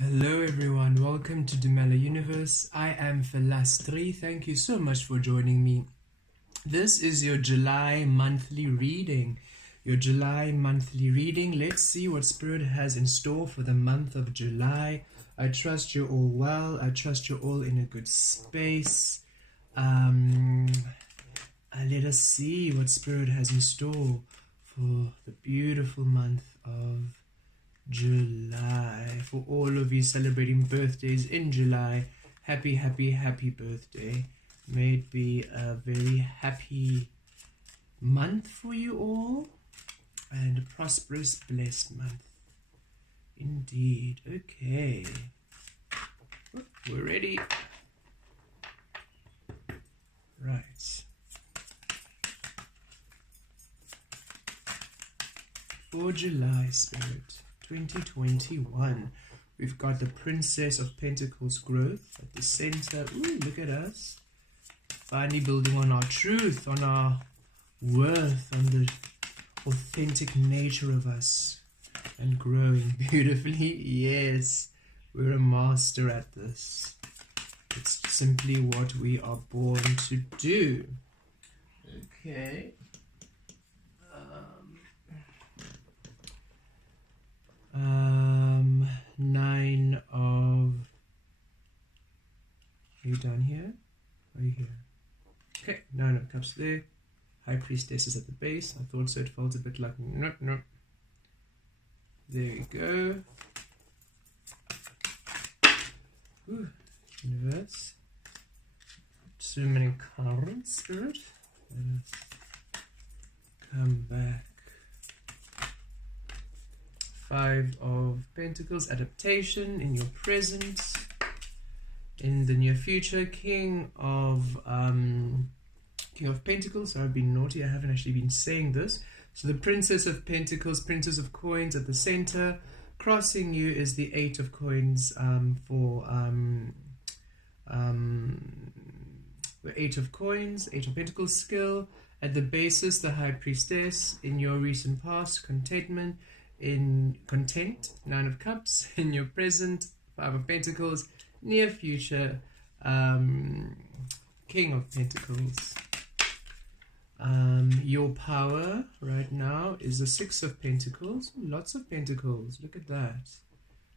Hello everyone, welcome to Dumela Universe. I am Vel Astri. Thank you so much for joining me. This is your July monthly reading. Let's see what Spirit has in store for the month of July. I trust you're all well. I trust you're all in a good space. Let us see what Spirit has in store for the beautiful month of July. For all of you celebrating birthdays in July, happy birthday. May it be a very happy month for you all and a prosperous, blessed month indeed. Okay, we're ready. Right. For July, Spirit 2021, we've got the Princess of Pentacles growth at the center. Ooh, look at us. Finally building on our truth, on our worth, on the authentic nature of us and growing beautifully. Yes, we're a master at this. It's simply what we are born to do. Okay. Nine of... Are you down here? Are you here? Okay, Nine of Cups there. High Priestess is at the base. I thought so. It felt a bit like nope. There you go. Ooh, Universe. Too many cards, Spirit. Let us come back. Five of Pentacles, adaptation in your present, in the near future. King of Pentacles. So I've been naughty. I haven't actually been saying this. So the Princess of Pentacles, Princess of Coins at the center. Crossing you is the Eight of Coins the Eight of Coins, Eight of Pentacles skill. At the basis, the High Priestess. In your recent past, contentment. In content, Nine of Cups. In your present, Five of Pentacles. Near future, King of Pentacles. Your power right now is the Six of Pentacles. Lots of Pentacles, look at that.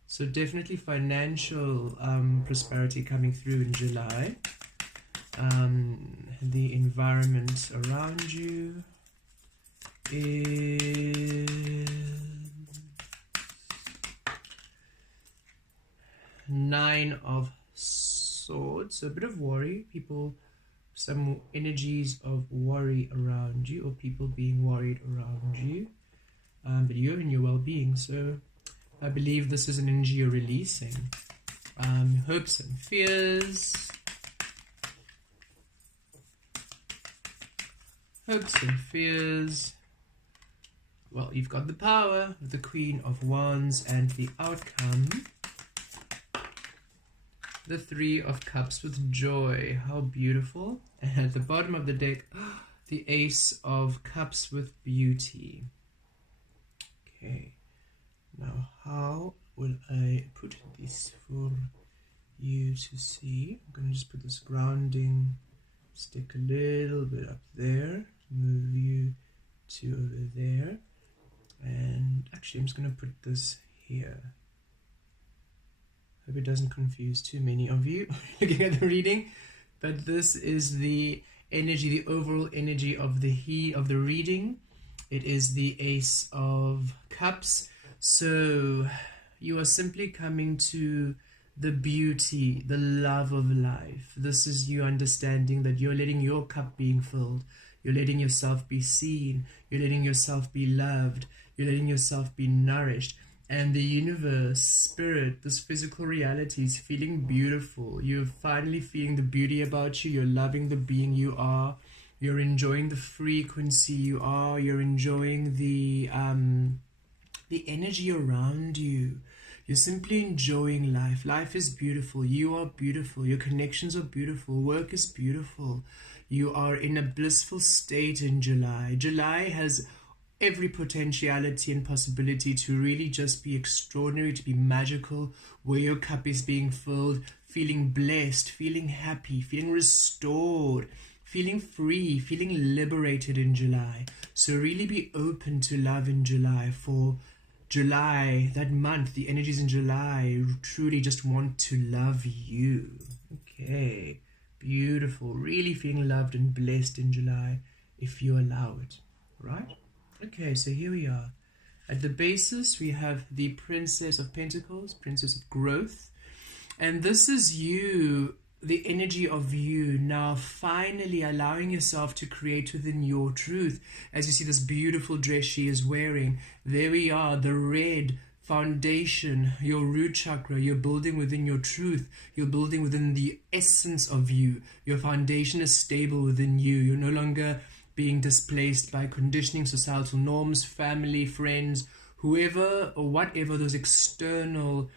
So definitely financial prosperity coming through in July. The environment around you is Nine of Swords. So a bit of worry, people, some energies of worry around you, or people being worried around you, but you're in your well-being. So I believe this is an energy you're releasing. Hopes and fears. Hopes and fears. Well, you've got the power, the Queen of Wands, and the outcome, the Three of Cups with joy. How beautiful. And at the bottom of the deck, the Ace of Cups with beauty. Okay. Now, how will I put this for you to see? I'm going to just put this grounding stick a little bit up there. Move you to over there. And actually, I'm just going to put this here. Hope it doesn't confuse too many of you looking at the reading. But this is the energy, the overall energy of the reading. It is the Ace of Cups. So you are simply coming to the beauty, the love of life. This is you understanding that you're letting your cup being filled. You're letting yourself be seen. You're letting yourself be loved. You're letting yourself be nourished. And the universe, spirit, this physical reality is feeling beautiful. You're finally feeling the beauty about you. You're loving the being you are. You're enjoying the frequency you are. You're enjoying the energy around you. You're simply enjoying life. Life is beautiful. You are beautiful. Your connections are beautiful. Work is beautiful. You are in a blissful state in July. July has every potentiality and possibility to really just be extraordinary, to be magical, where your cup is being filled, feeling blessed, feeling happy, feeling restored, feeling free, feeling liberated in July. So really be open to love in July. For July, that month, the energies in July truly just want to love you. Okay, beautiful. Really feeling loved and blessed in July if you allow it, right? Okay, so here we are. At the basis, we have the Princess of Pentacles, Princess of Growth. And this is you, the energy of you now finally allowing yourself to create within your truth. As you see this beautiful dress she is wearing, there we are, the red foundation, your root chakra. You're building within your truth. You're building within the essence of you. Your foundation is stable within you. You're no longer being displaced by conditioning, societal norms, family, friends, whoever or whatever those external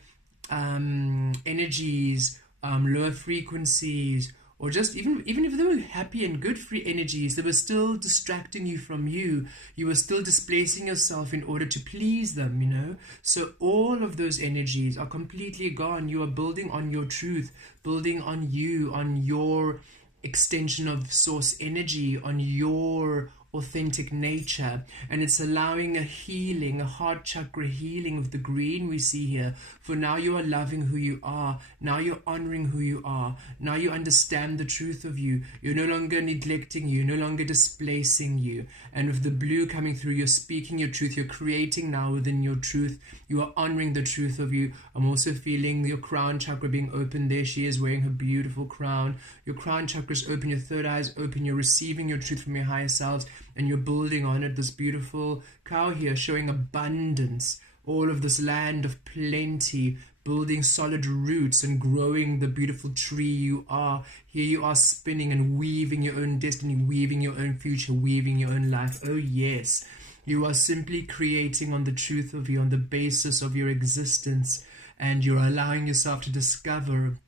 energies, lower frequencies, or just even if they were happy and good free energies, they were still distracting you from you. You were still displacing yourself in order to please them, you know. So all of those energies are completely gone. You are building on your truth, building on you, on your extension of source energy, on your authentic nature, and it's allowing a healing, a heart chakra healing of the green we see here. For now you are loving who you are, now you're honoring who you are, now you understand the truth of you. You're no longer neglecting you, no longer displacing you. And with the blue coming through, you're speaking your truth, you're creating now within your truth, you are honoring the truth of you. I'm also feeling your crown chakra being open. There she is wearing her beautiful crown. Your crown chakra is open, your third eye is open, you're receiving your truth from your higher selves, and you're building on it. This beautiful cow here showing abundance, all of this land of plenty, building solid roots and growing the beautiful tree you are. Here you are spinning and weaving your own destiny, weaving your own future, weaving your own life. Oh yes, you are simply creating on the truth of you, on the basis of your existence, and you're allowing yourself to discover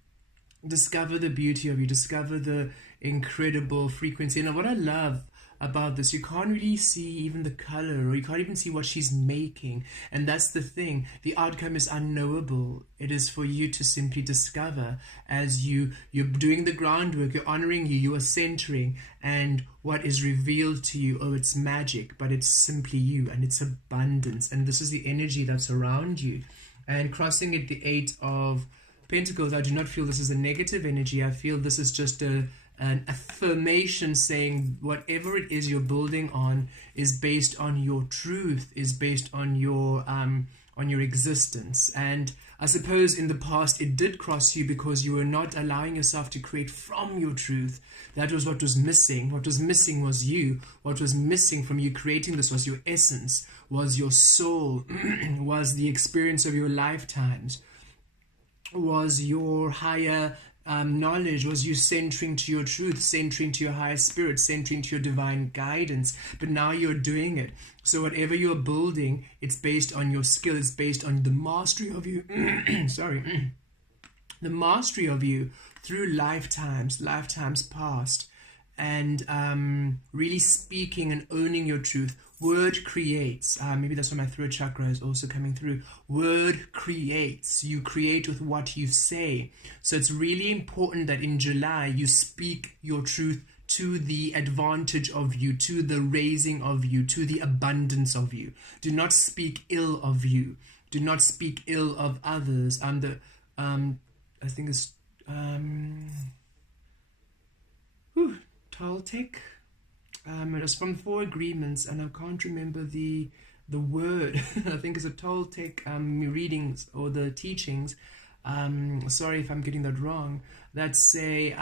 the beauty of you, discover the incredible frequency. And what I love about this, you can't really see even the color, or you can't even see what she's making, and that's the thing. The outcome is unknowable. It is for you to simply discover as you're doing the groundwork, you're honoring you are centering, and what is revealed to you, oh, it's magic, but it's simply you, and it's abundance, and this is the energy that's around you. And crossing at the Eight of Pentacles, I do not feel this is a negative energy. I feel this is just an affirmation saying whatever it is you're building on is based on your truth, is based on your existence. And I suppose in the past it did cross you because you were not allowing yourself to create from your truth. That was what was missing. What was missing was you. What was missing from you creating this was your essence, was your soul, was the experience of your lifetimes, was your higher knowledge, was you centering to your truth, centering to your higher spirit, centering to your divine guidance. But now you're doing it. So whatever you're building, it's based on your skill, it's based on the mastery of you. Sorry. The mastery of you through lifetimes past, and really speaking and owning your truth. Word creates. Maybe that's why my throat chakra is also coming through. Word creates. You create with what you say. So it's really important that in July you speak your truth to the advantage of you, to the raising of you, to the abundance of you. Do not speak ill of you. Do not speak ill of others. I think it's Toltec. It was from 4 Agreements, and I can't remember the word. I think it's a Toltec readings or the teachings. Sorry if I'm getting that wrong. That say,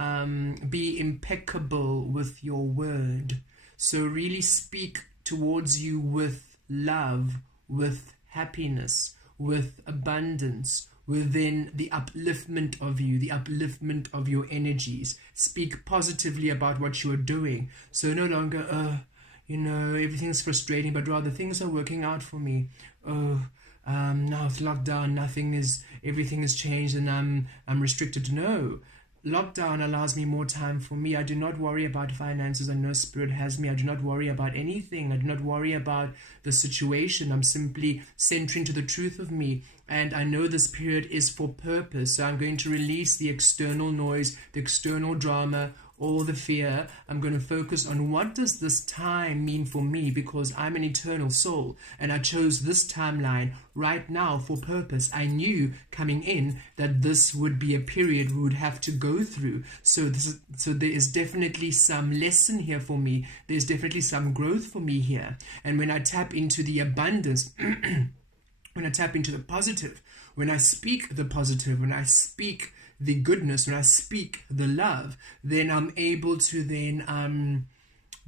be impeccable with your word. So really speak towards you with love, with happiness, with abundance, within the upliftment of you, the upliftment of your energies. Speak positively about what you are doing. So no longer, everything's frustrating, but rather things are working out for me. Now it's locked down, everything has changed, and I'm restricted. No, Lockdown allows me more time for me. I do not worry about finances. I know Spirit has me. I do not worry about anything. I do not worry about the situation. I'm simply centering to the truth of me. And I know this period is for purpose. So I'm going to release the external noise, the external drama, all the fear. I'm going to focus on what does this time mean for me, because I'm an eternal soul and I chose this timeline right now for purpose. I knew coming in that this would be a period we would have to go through. So there is definitely some lesson here for me. There's definitely some growth for me here. And when I tap into the abundance, when I tap into the positive, when I speak the positive, when I speak the goodness, when I speak the love, then I'm able to then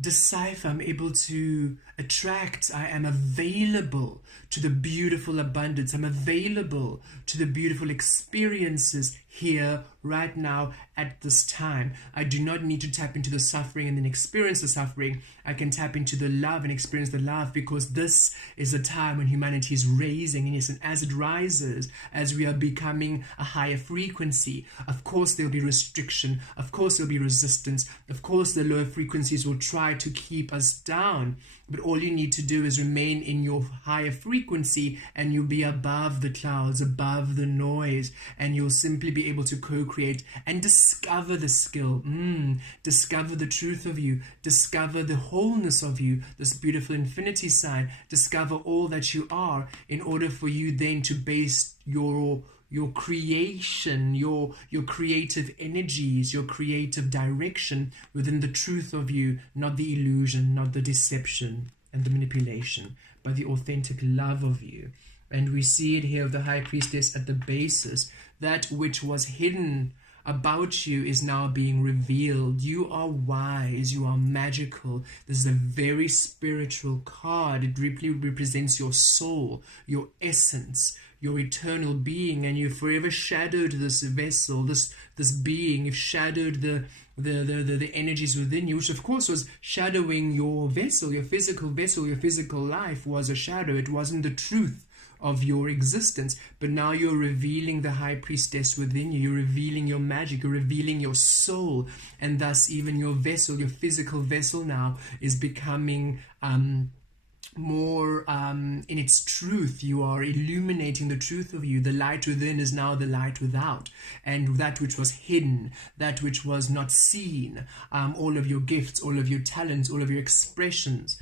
decipher, I'm able to attract, I am available to the beautiful abundance, I'm available to the beautiful experiences here, right now, at this time. I do not need to tap into the suffering and then experience the suffering. I can tap into the love and experience the love, because this is a time when humanity is raising, and as it rises, as we are becoming a higher frequency, of course there'll be restriction, of course there'll be resistance, of course the lower frequencies will try to keep us down, but all you need to do is remain in your higher frequency and you'll be above the clouds, above the noise, and you'll simply be able to co-create and discover the skill, discover the truth of you, discover the wholeness of you, this beautiful infinity side, discover all that you are, in order for you then to base your creation, your creative energies, your creative direction within the truth of you, not the illusion, not the deception and the manipulation, but the authentic love of you. And we see it here of the High Priestess at the basis. That which was hidden about you is now being revealed. You are wise, you are magical. This is a very spiritual card. It really represents your soul, your essence, your eternal being, and you forever shadowed this vessel, this being. You've shadowed the energies within you, which of course was shadowing your vessel, your physical life was a shadow. It wasn't the truth of your existence, but now you're revealing the High Priestess within you. You're revealing your magic, you're revealing your soul, and thus even your vessel, your physical vessel now is becoming more in its truth. You are illuminating the truth of you. The light within is now the light without, and that which was hidden, that which was not seen, all of your gifts, all of your talents, all of your expressions,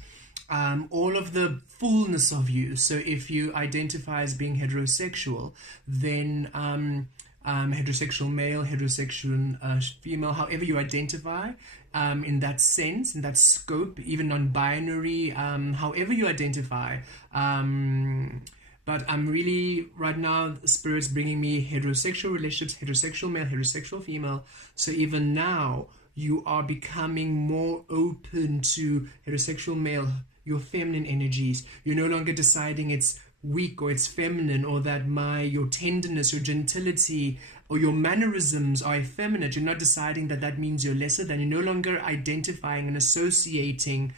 all of the fullness of you. So if you identify as being heterosexual, then heterosexual male, heterosexual female, however you identify, in that sense, in that scope, even non-binary, however you identify. But I'm really, right now, Spirit's bringing me heterosexual relationships, heterosexual male, heterosexual female. So even now, you are becoming more open to heterosexual male, your feminine energies. You're no longer deciding it's weak or it's feminine, or that your tenderness, your gentility, or your mannerisms are effeminate. You're not deciding that means you're lesser than. You're no longer identifying and associating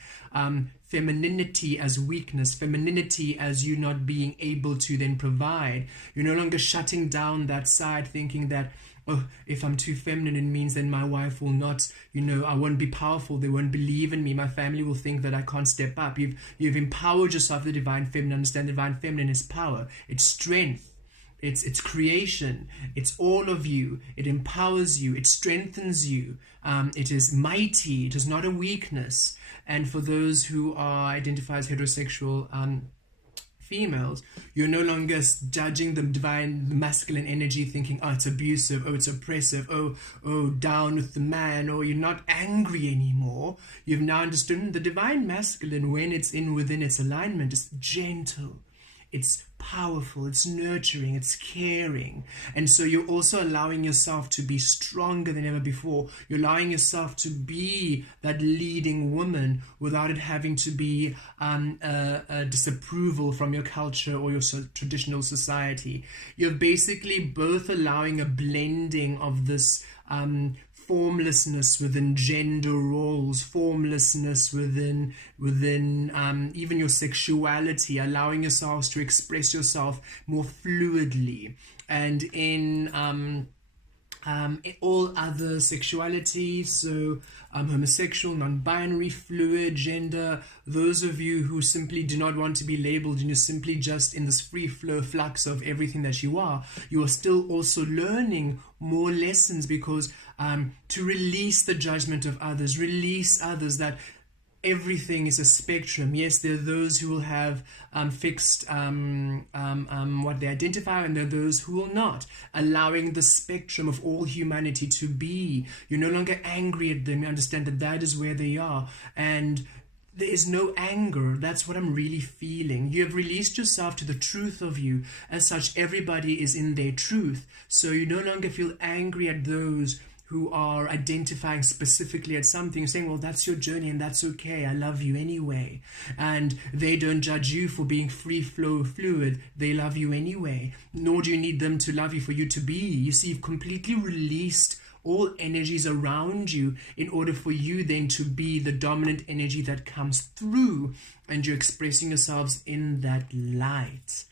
femininity as weakness, femininity as you not being able to then provide. You're no longer shutting down that side, thinking that, oh, if I'm too feminine, it means then my wife will not, I won't be powerful, they won't believe in me, my family will think that I can't step up. You've empowered yourself, the divine feminine. Understand the divine feminine is power, it's strength, it's creation, it's all of you. It empowers you, it strengthens you, it is mighty, it is not a weakness. And for those who are identified as heterosexual females, you're no longer judging the divine masculine energy, thinking, oh, it's abusive, oh, it's oppressive, oh, down with the man, or you're not angry anymore. You've now understood the divine masculine, when it's within its alignment, is gentle, it's powerful, it's nurturing, it's caring. And so you're also allowing yourself to be stronger than ever before. You're allowing yourself to be that leading woman without it having to be a disapproval from your culture or your traditional society. You're basically both allowing a blending of this formlessness within gender roles, formlessness within even your sexuality, allowing yourselves to express yourself more fluidly. And in all other sexuality, so homosexual, non-binary, fluid, gender, those of you who simply do not want to be labeled and you're simply just in this free flow flux of everything that you are still also learning more lessons, because to release the judgment of others, release others, that everything is a spectrum. Yes, there are those who will have fixed what they identify, and there are those who will not, allowing the spectrum of all humanity to be. You're no longer angry at them. You understand that that is where they are, and there is no anger. That's what I'm really feeling. You have released yourself to the truth of you. As such, everybody is in their truth, so you no longer feel angry at those who are identifying specifically at something, saying, well, that's your journey and that's okay, I love you anyway. And they don't judge you for being free flow fluid. They love you anyway. Nor do you need them to love you for you to be. You see, you've completely released all energies around you in order for you then to be the dominant energy that comes through, and you're expressing yourselves in that light.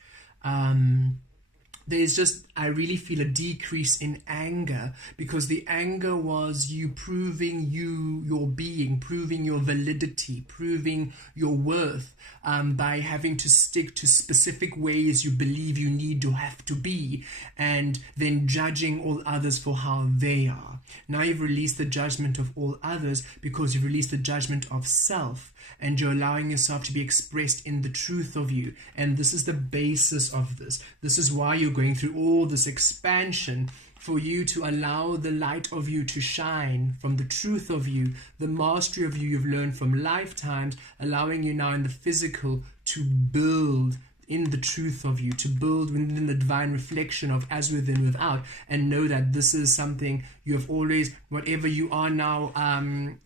There's just, I really feel a decrease in anger, because the anger was you proving your being, proving your validity, proving your worth, by having to stick to specific ways you believe you need to have to be, and then judging all others for how they are. Now you've released the judgment of all others because you've released the judgment of self, and you're allowing yourself to be expressed in the truth of you. And this is the basis of this. This is why you're going through all this expansion, for you to allow the light of you to shine from the truth of you, the mastery of you you've learned from lifetimes, allowing you now in the physical to build in the truth of you, to build within the divine reflection of as within without, and know that this is something you have always, whatever you are now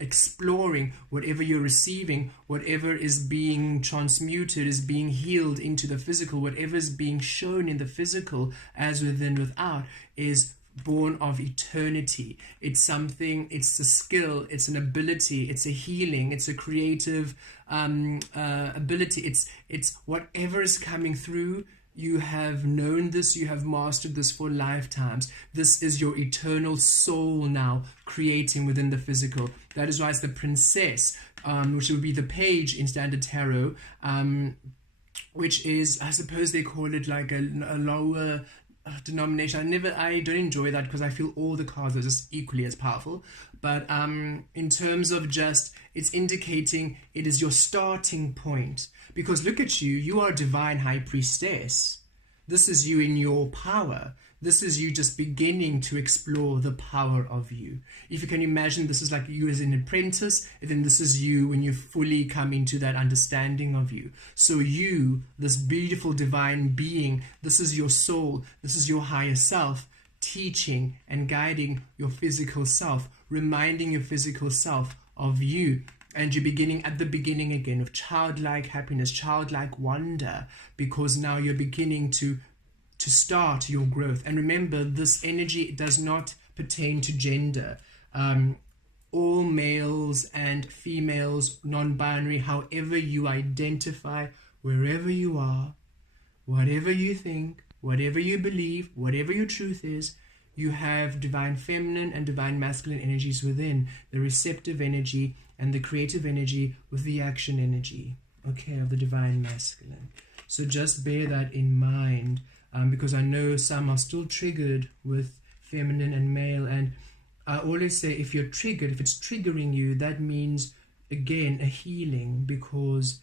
exploring, whatever you're receiving, whatever is being transmuted, is being healed into the physical, whatever is being shown in the physical as within without, is born of eternity. It's something, it's a skill, it's an ability, it's a healing, it's a creative ability, it's whatever is coming through. You have known this, you have mastered this for lifetimes. This is your eternal soul now creating within the physical. That is why it's the princess, which would be the page in Standard Tarot, which is, I suppose they call it like a lower denomination. I don't enjoy that, because I feel all the cards are just equally as powerful. But in terms of just, it's indicating it is your starting point. Because look at you, you are a divine high priestess. This is you in your power. This is you just beginning to explore the power of you. If you can imagine, this is like you as an apprentice, and then this is you when you fully come into that understanding of you. So you, this beautiful divine being, this is your soul, this is your higher self, teaching and guiding your physical self, reminding your physical self of you. And you're beginning at the beginning again of childlike happiness, childlike wonder, because now you're beginning to start your growth. And remember, this energy does not pertain to gender. All males and females, non-binary, however you identify, wherever you are, whatever you think, whatever you believe, whatever your truth is, you have divine feminine and divine masculine energies within, the receptive energy and the creative energy with the action energy, okay, of the divine masculine. So just bear that in mind, because I know some are still triggered with feminine and male. And I always say, if you're triggered, if it's triggering you, that means, again, a healing, because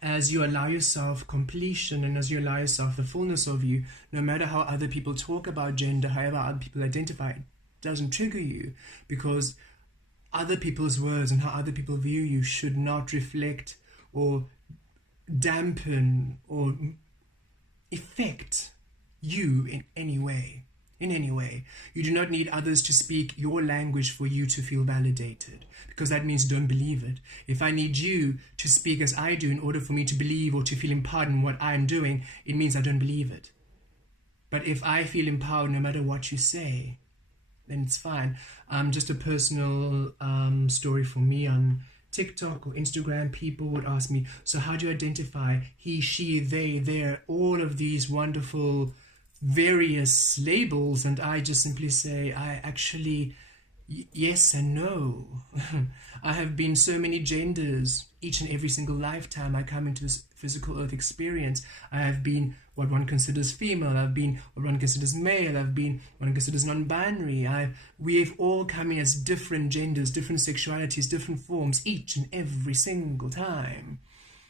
as you allow yourself completion, and as you allow yourself the fullness of you, no matter how other people talk about gender, however other people identify, it doesn't trigger you, because other people's words and how other people view you should not reflect or dampen or affect you in any way. You do not need others to speak your language for you to feel validated, because that means don't believe it. If I need you to speak as I do in order for me to believe or to feel empowered in what I'm doing, it means I don't believe it. But if I feel empowered no matter what you say, then it's fine. Just a personal story for me on TikTok or Instagram, people would ask me, so how do you identify he, she, they, their, all of these wonderful various labels, and I just simply say, I actually, yes and no. I have been so many genders each and every single lifetime I come into this physical earth experience. I have been what one considers female, I've been what one considers male, I've been what one considers non-binary. We have all come in as different genders, different sexualities, different forms each and every single time.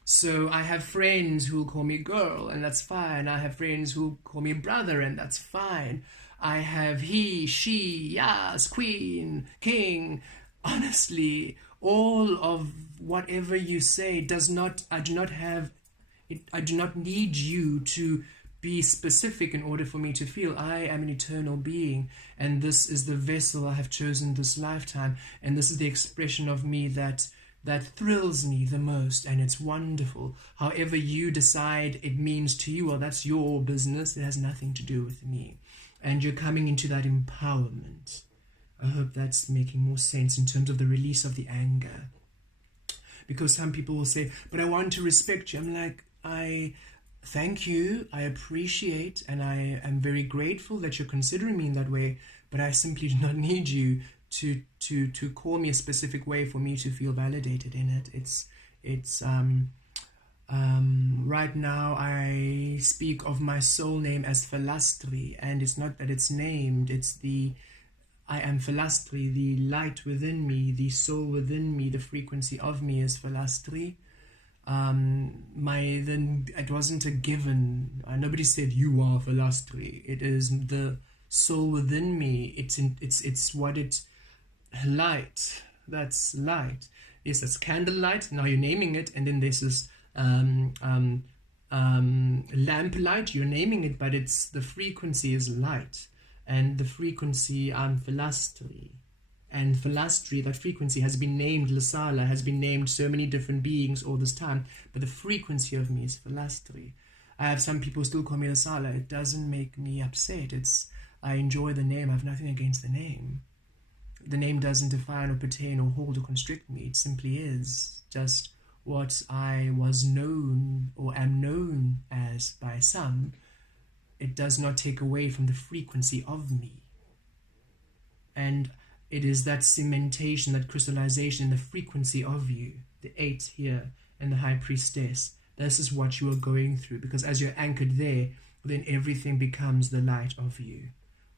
So I have friends who call me girl, and that's fine. I have friends who call me brother, and that's fine. I have he, she, yas, queen, king. Honestly, all of whatever you say does not, I do not need you to be specific in order for me to feel. I am an eternal being, and this is the vessel I have chosen this lifetime, and this is the expression of me that thrills me the most, and it's wonderful. However you decide it means to you, well, that's your business. It has nothing to do with me. And you're coming into that empowerment. I hope that's making more sense in terms of the release of the anger. Because some people will say, but I want to respect you. I'm like, I thank you, I appreciate, and I am very grateful that you're considering me in that way, but I simply do not need you to call me a specific way for me to feel validated in it. It's right now I speak of my soul name as Vel Astri, and it's not that it's named, it's I am Vel Astri, the light within me, the soul within me, the frequency of me is Vel Astri. It wasn't a given. Nobody said you are Vel Astri. It is the soul within me. It's what it light. That's light. Yes, that's candlelight. Now you're naming it, and then there's this lamp light. You're naming it, but it's the frequency is light, and the frequency Vel Astri. And Vel Astri, that frequency has been named Lasala, has been named so many different beings all this time, but the frequency of me is Vel Astri. I have some people still call me Lasala. It doesn't make me upset. I enjoy the name. I have nothing against the name. The name doesn't define or pertain or hold or constrict me. It simply is just what I was known or am known as by some. It does not take away from the frequency of me. And it is that cementation, that crystallization in the frequency of you, the 8 here and the High Priestess. This is what you are going through, because as you're anchored there, then everything becomes the light of you.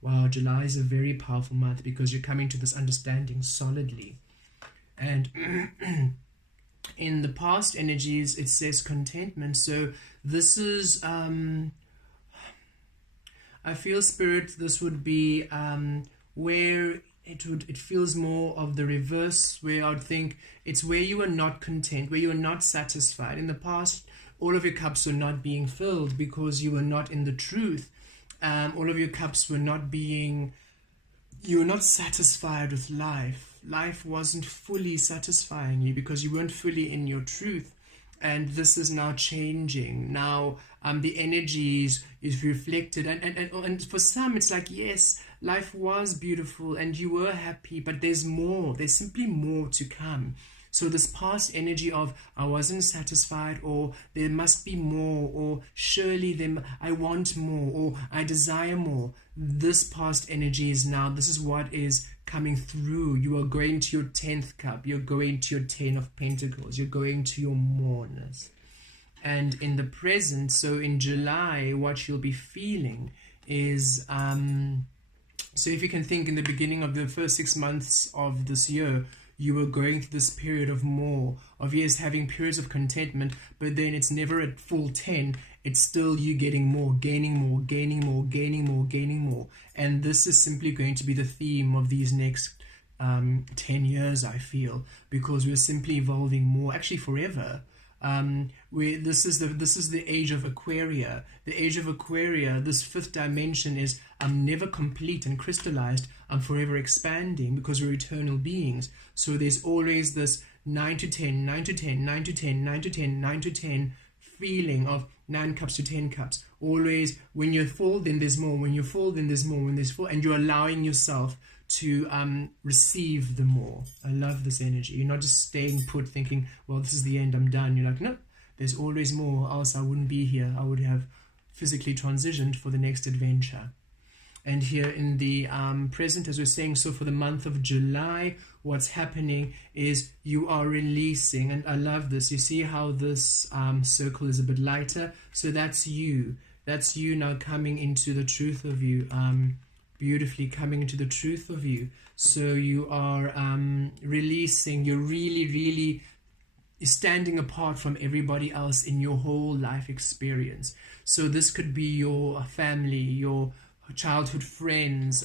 Wow, July is a very powerful month because you're coming to this understanding solidly. And in the past energies, it says contentment. So this is, I feel, Spirit, this would be where it feels more of the reverse, where I would think it's where you are not content, where you are not satisfied. In the past, all of your cups were not being filled because you were not in the truth. All of your cups were not being, you were not satisfied with life. Life wasn't fully satisfying you because you weren't fully in your truth. And this is now changing. Now the energies is reflected. And for some, it's like, yes, life was beautiful and you were happy, but there's more. There's simply more to come. So this past energy of I wasn't satisfied, or there must be more, or surely I want more, or I desire more. This past energy is now, this is what is coming through. You are going to your 10th cup. You're going to your 10 of Pentacles. You're going to your moreness. And in the present, so in July, what you'll be feeling is, so if you can think in the beginning of the first 6 months of this year, you were going through this period of more, of yes, having periods of contentment, but then it's never at full 10. It's still you getting more, gaining more, gaining more, gaining more, gaining more. And this is simply going to be the theme of these next 10 years, I feel, because we're simply evolving more, actually forever. This is the age of Aquaria. The age of Aquaria, this 5th dimension is I'm never complete and crystallized. I'm forever expanding because we're eternal beings. So there's always this 9 to 10, 9 to 10, 9 to 10, 9 to 10, 9 to 10 feeling of 9 cups to 10 cups. Always when you fall, then there's more. When you fall, then there's more. When there's fall, and you're allowing yourself to receive the more. I love this energy. You're not just staying put thinking, well, this is the end, I'm done. You're like, no, there's always more, else I wouldn't be here. I would have physically transitioned for the next adventure. And here in the present, as we're saying, so for the month of July, what's happening is you are releasing, and I love this. You see how this circle is a bit lighter? So that's you. That's you now coming into the truth of you, beautifully coming into the truth of you. So you are releasing, you're really standing apart from everybody else in your whole life experience. So this could be your family, your childhood friends,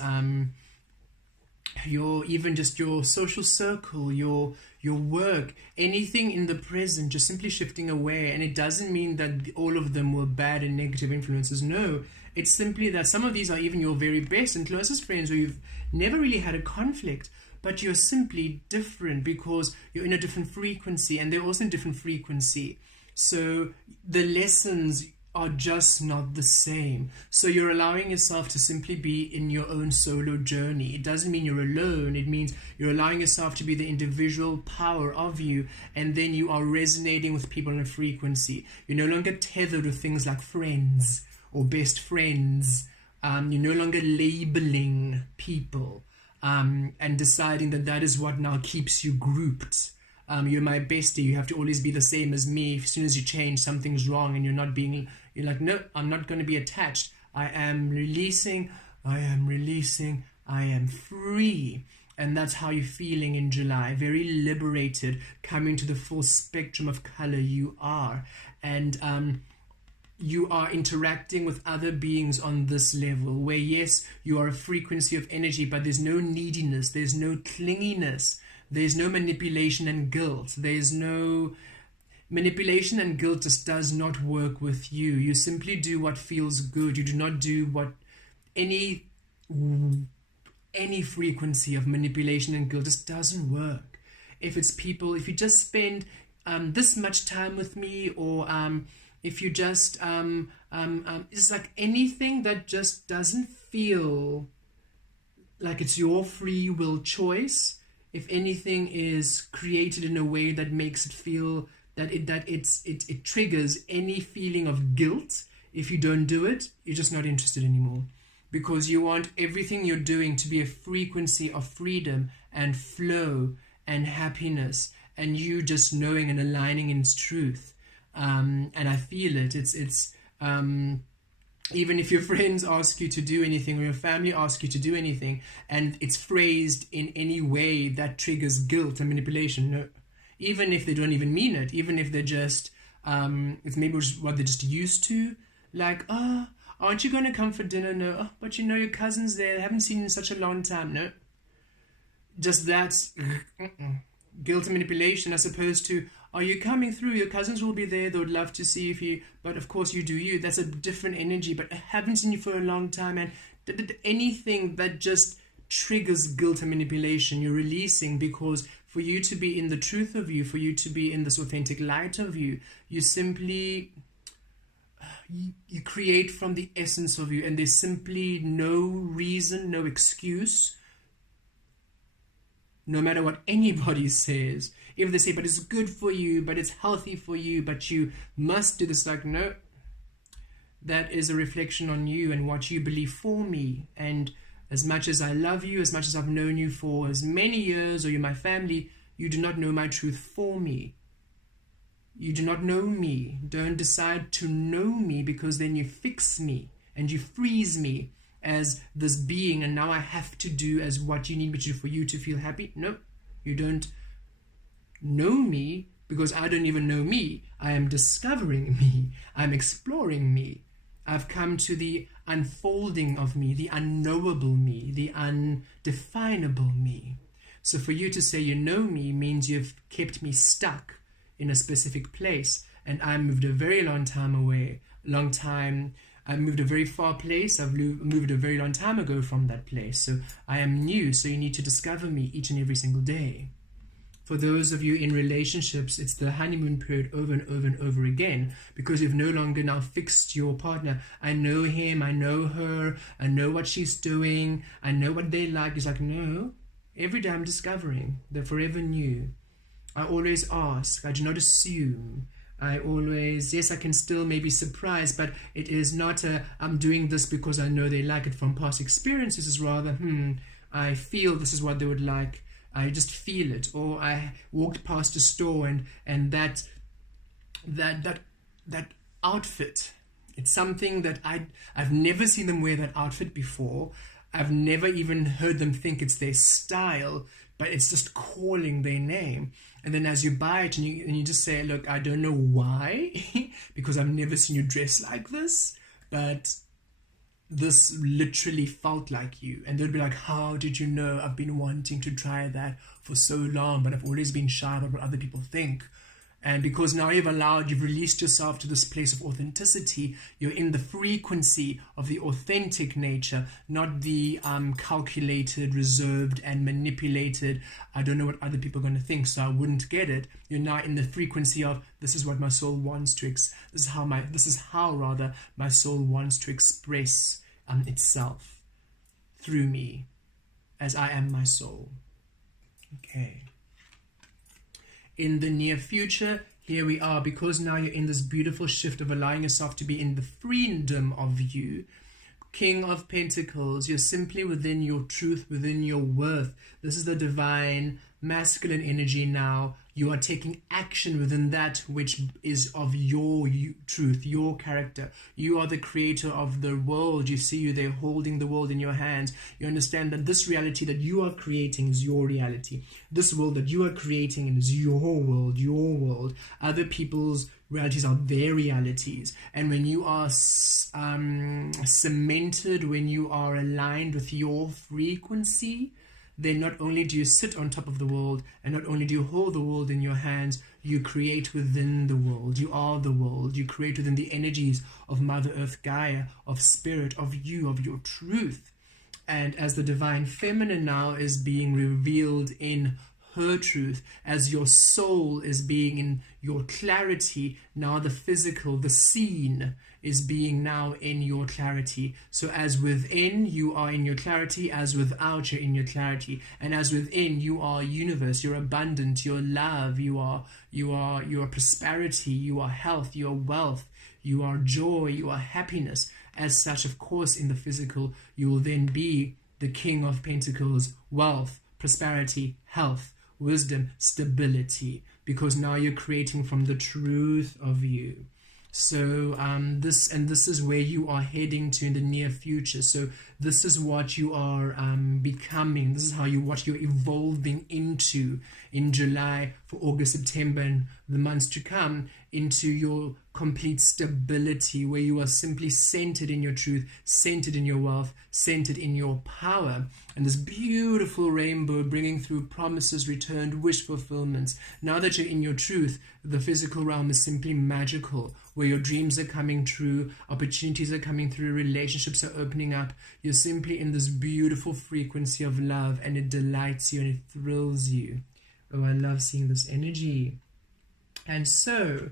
even just your social circle, your work, anything in the present, just simply shifting away. And it doesn't mean that all of them were bad and negative influences. No, it's simply that some of these are even your very best and closest friends where you've never really had a conflict, but you're simply different because you're in a different frequency and they're also in different frequency. So the lessons are just not the same. So you're allowing yourself to simply be in your own solo journey. It doesn't mean you're alone. It means you're allowing yourself to be the individual power of you, and then you are resonating with people on a frequency. You're no longer tethered with things like friends or best friends. You're no longer labeling people and deciding that that is what now keeps you grouped. You're my bestie, you have to always be the same as me. As soon as you change, something's wrong, and you're like, no, I'm not going to be attached. I am releasing, I am free. And that's how you're feeling in July, very liberated, coming to the full spectrum of color you are. And you are interacting with other beings on this level where, yes, you are a frequency of energy, but there's no neediness, there's no clinginess. There's no manipulation and guilt. There's no manipulation and guilt just does not work with you. You simply do what feels good. You do not do what any frequency of manipulation and guilt just doesn't work. If it's people, if you just spend this much time with me, or if you just it's like anything that just doesn't feel like it's your free will choice. If anything is created in a way that makes it feel that it triggers any feeling of guilt, if you don't do it, you're just not interested anymore. Because you want everything you're doing to be a frequency of freedom and flow and happiness, and you just knowing and aligning in its truth. And I feel it. It's even if your friends ask you to do anything, or your family asks you to do anything, and it's phrased in any way that triggers guilt and manipulation, no, even if they don't even mean it, even if they're just, it's maybe what they're just used to, like, aren't you going to come for dinner? No. Oh, but you know your cousin's there, I haven't seen you in such a long time. No. Just that's guilt and manipulation, as opposed to, are you coming through? Your cousins will be there. They would love to see you. But of course you do you. That's a different energy. But I haven't seen you for a long time. And anything that just triggers guilt and manipulation, you're releasing, because for you to be in the truth of you, for you to be in this authentic light of you, you simply, you create from the essence of you. And there's simply no reason, no excuse, no matter what anybody says. If they say, but it's good for you, but it's healthy for you, but you must do this, like, no, that is a reflection on you and what you believe for me. And as much as I love you, as much as I've known you for as many years, or you're my family, you do not know my truth for me. You do not know me. Don't decide to know me, because then you fix me and you freeze me as this being, and now I have to do as what you need me to do for you to feel happy. No, you don't know me, because I don't even know me. I am discovering me. I'm exploring me. I've come to the unfolding of me, the unknowable me, the undefinable me. So for you to say you know me means you've kept me stuck in a specific place, and I moved a very long time away. I moved a very far place. I've moved a very long time ago from that place. So I am new. So you need to discover me each and every single day. For those of you in relationships, it's the honeymoon period over and over and over again, because you've no longer now fixed your partner. I know him, I know her, I know what she's doing, I know what they like. It's like, no, every day I'm discovering. They're forever new. I always ask. I do not assume. I always, yes, I can still maybe surprise, but it is not I'm doing this because I know they like it from past experiences. It's rather, I feel this is what they would like. I just feel it. Or I walked past a store and that outfit, it's something that I've never seen them wear that outfit before. I've never even heard them think it's their style, but it's just calling their name. And then as you buy it and you just say, look, I don't know why, because I've never seen you dress like this, but this literally felt like you. And they'll be like, how did you know? I've been wanting to try that for so long, but I've always been shy about what other people think. And because now you've released yourself to this place of authenticity, you're in the frequency of the authentic nature, not the calculated, reserved, and manipulated, I don't know what other people are going to think, so I wouldn't get it. You're now in the frequency of, this is what my soul wants to, this is how my soul wants to express itself through me, as I am my soul. Okay. In the near future, here we are, because now you're in this beautiful shift of allowing yourself to be in the freedom of you. King of Pentacles, you're simply within your truth, within your worth. This is the divine masculine energy now. You are taking action within that which is of your truth, your character. You are the creator of the world. You see you there holding the world in your hands. You understand that this reality that you are creating is your reality. This world that you are creating is your world, your world. Other people's realities are their realities. And when you are cemented, when you are aligned with your frequency, then not only do you sit on top of the world, and not only do you hold the world in your hands, you create within the world. You are the world. You create within the energies of Mother Earth Gaia, of spirit, of you, of your truth. And as the divine feminine now is being revealed in her truth, as your soul is being in your clarity, now the physical, the seen, is being now in your clarity. So as within you are in your clarity, as without you're in your clarity, and as within you are universe, you're abundant, you're love, you are prosperity, you are health, you are wealth, you are joy, you are happiness. As such, of course, in the physical, you will then be the King of Pentacles, wealth, prosperity, health, wisdom, stability, because now you're creating from the truth of you. So this is where you are heading to in the near future. So this is what you are becoming. This is what you're evolving into in July, for August, September, and the months to come, into your complete stability, where you are simply centered in your truth, centered in your wealth, centered in your power. And this beautiful rainbow bringing through promises returned, wish fulfillments. Now that you're in your truth, the physical realm is simply magical, where your dreams are coming true, opportunities are coming through, relationships are opening up. You're simply in this beautiful frequency of love, and it delights you and it thrills you. Oh, I love seeing this energy. And so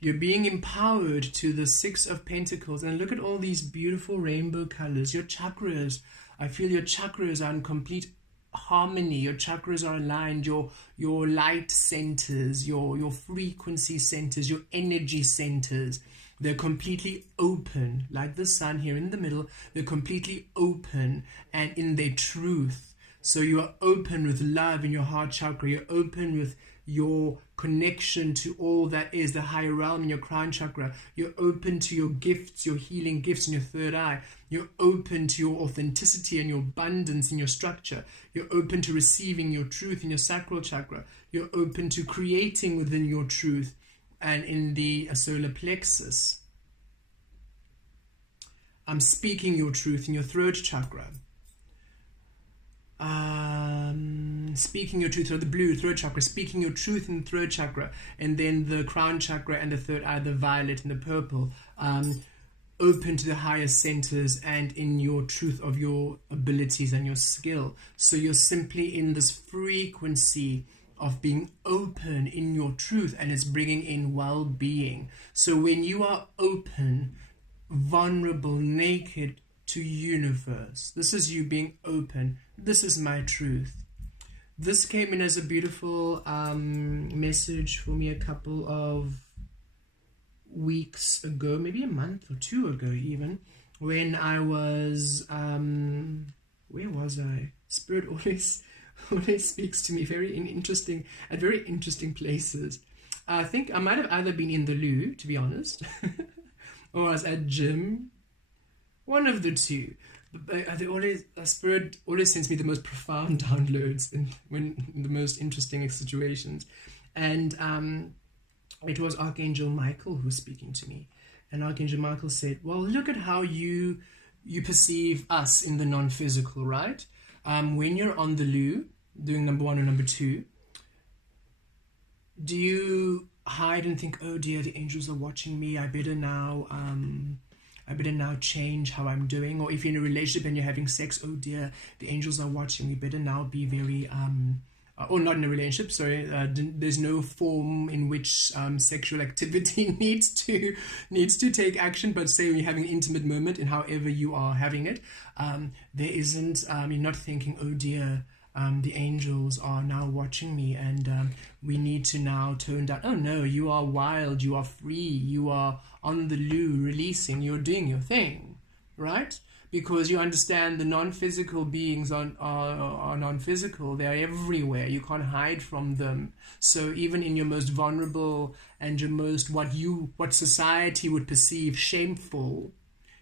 you're being empowered to the Six of Pentacles. And look at all these beautiful rainbow colors. Your chakras, I feel your chakras are in complete harmony. Your chakras are aligned. Your light centers, your frequency centers, your energy centers, they're completely open, like the sun here in the middle. They're completely open and in their truth. So you are open with love in your heart chakra. You're open with your connection to all that is the higher realm in your crown chakra. You're open to your gifts, your healing gifts in your third eye. You're open to your authenticity and your abundance in your structure. You're open to receiving your truth in your sacral chakra. You're open to creating within your truth and in the solar plexus. I'm speaking your truth in your throat chakra. Speaking your truth, or the blue throat chakra, speaking your truth in the throat chakra, and then the crown chakra and the third eye, the violet and the purple, open to the higher centers and in your truth of your abilities and your skill. So you're simply in this frequency of being open in your truth, and it's bringing in well-being. So when you are open, vulnerable, naked to universe, this is you being open. This is my truth. This came in as a beautiful message for me a couple of weeks ago, maybe a month or two ago even, when I was, where was I? Spirit always speaks to me at very interesting places. I think I might have either been in the loo, to be honest, or I was at gym, one of the two. But Spirit always sends me the most profound downloads in the most interesting situations. And it was Archangel Michael who was speaking to me. And Archangel Michael said, well, look at how you perceive us in the non-physical, right? When you're on the loo, doing number 1 or number 2, do you hide and think, oh dear, the angels are watching me, I better now change how I'm doing? Or if you're in a relationship and you're having sex, oh dear, the angels are watching, we better now be very, or not in a relationship, sorry, there's no form in which sexual activity needs to take action, but say when you're having an intimate moment and however you are having it, there isn't, you're not thinking, oh dear, the angels are now watching me and we need to now tone down. Oh no, you are wild, you are free, you are on the loo, releasing, you're doing your thing, right? Because you understand the non-physical beings are non-physical. They are everywhere. You can't hide from them. So even in your most vulnerable and your most what society would perceive shameful,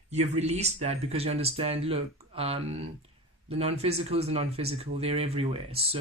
you've released that because you understand, look, the non-physical is the non-physical. They're everywhere. So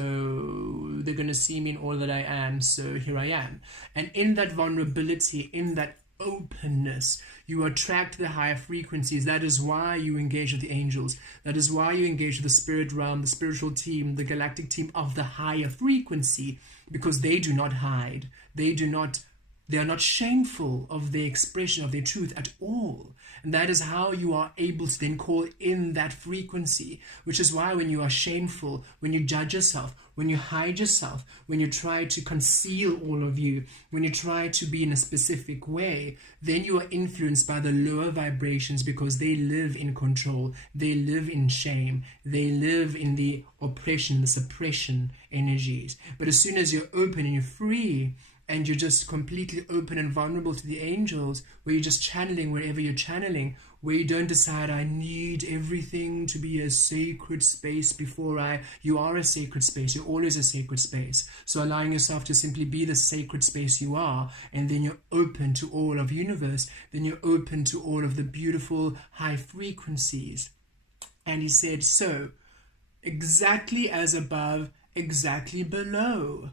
they're going to see me in all that I am. So here I am. And in that vulnerability, in that openness, you attract the higher frequencies. That is why you engage with the angels. That is why you engage with the spirit realm, the spiritual team, the galactic team of the higher frequency, because they do not hide. They are not shameful of their expression of their truth at all. And that is how you are able to then call in that frequency, which is why when you are shameful, when you judge yourself, when you hide yourself, when you try to conceal all of you, when you try to be in a specific way, then you are influenced by the lower vibrations because they live in control, they live in shame, they live in the oppression, the suppression energies. But as soon as you're open and you're free, and you're just completely open and vulnerable to the angels, where you're just channeling wherever you're channeling, where you don't decide, I need everything to be a sacred space you are a sacred space, you're always a sacred space. So allowing yourself to simply be the sacred space you are, and then you're open to all of universe, then you're open to all of the beautiful high frequencies. And he said, so, exactly as above, exactly below.